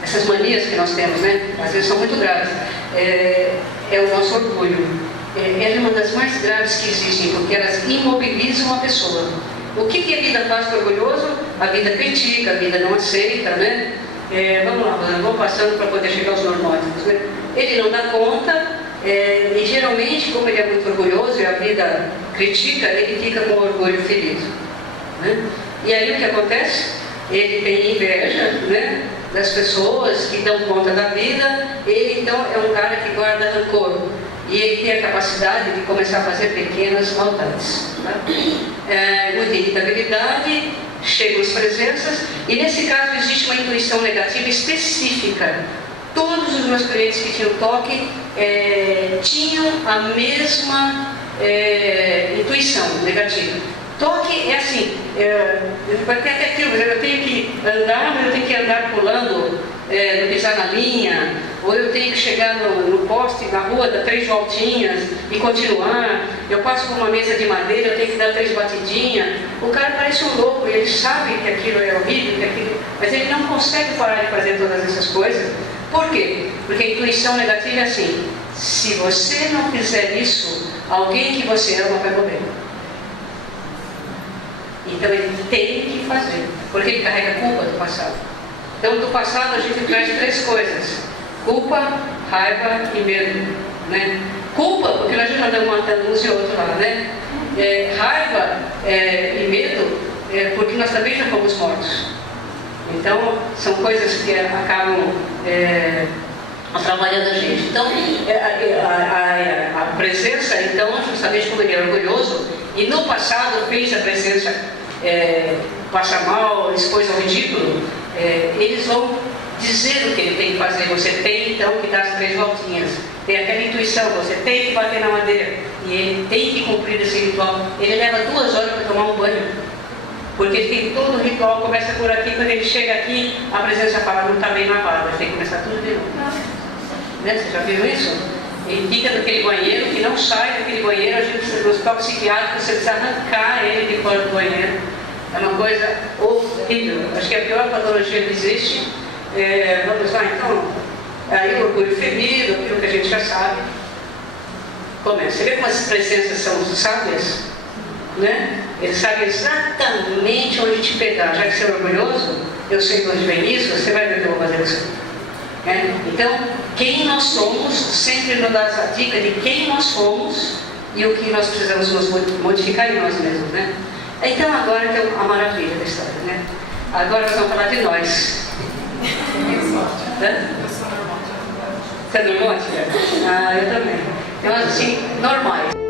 essas manias que nós temos, né? Às vezes são muito graves. É o nosso orgulho. Ela é uma das mais graves que existem, porque elas imobilizam a pessoa. O que a vida faz para o orgulhoso? A vida critica, a vida não aceita, né? Vamos lá, vamos passando para poder chegar aos normóticos, né? Ele não dá conta, e geralmente, como ele é muito orgulhoso e a vida critica, ele fica com o orgulho ferido, né? E aí o que acontece? Ele tem inveja, né, das pessoas que dão conta da vida. Ele então é um cara que guarda rancor, e ele tem a capacidade de começar a fazer pequenas maldades, tá? Muita irritabilidade, chegam as presenças, e nesse caso existe uma intuição negativa específica. Todos os meus clientes que tinham TOC tinham a mesma intuição negativa. TOC é assim, vai ter até aquilo, eu tenho que andar, mas eu tenho que andar pulando, não pisar na linha, ou eu tenho que chegar no poste, na rua, dar 3 voltinhas e continuar. Eu passo por uma mesa de madeira, eu tenho que dar 3 batidinhas. O cara parece um louco, ele sabe que aquilo é horrível, mas ele não consegue parar de fazer todas essas coisas. Por quê? Porque a intuição negativa é assim: se você não fizer isso, alguém que você ama vai morrer. Então ele tem que fazer, porque ele carrega a culpa do passado. Então do passado a gente traz 3 coisas: culpa, raiva e medo, né? Culpa, porque nós já andamos matando uns e outros lá, né? Raiva e medo, porque nós também já fomos mortos. Então são coisas que acabam trabalhando a gente. Então, a presença, então, justamente como ele é orgulhoso, e no passado fez a presença passar mal, expôs ao ridículo, eles vão dizer o que ele tem que fazer. Você tem, então, que dar as 3 voltinhas. Tem aquela intuição, você tem que bater na madeira. E ele tem que cumprir esse ritual. Ele leva 2 horas para tomar um banho. Porque ele tem todo o ritual, começa por aqui, quando ele chega aqui, a presença fala, não está bem lavada, tem que começar tudo de novo. Né? Você já viu isso? Ele fica naquele banheiro, que não sai daquele banheiro, a gente, no hospital psiquiátrico, você precisa arrancar ele de fora do banheiro. É uma coisa horrível. Acho que é a pior patologia que existe. Vamos lá, então, aí o orgulho ferido, aquilo que a gente já sabe. Começa. Você vê como as presenças são sábias? Né? Ele sabe exatamente onde te pegar. Já que você é orgulhoso, eu sei de onde vem isso, você vai ver o que eu vou fazer isso. Então, quem nós somos sempre nos dá essa dica de quem nós somos e o que nós precisamos nos modificar em nós mesmos. Né? Então, agora tem a maravilha da história. Né? Agora nós vamos falar de nós. Você é normal? Ah, eu também. Então, assim, normais.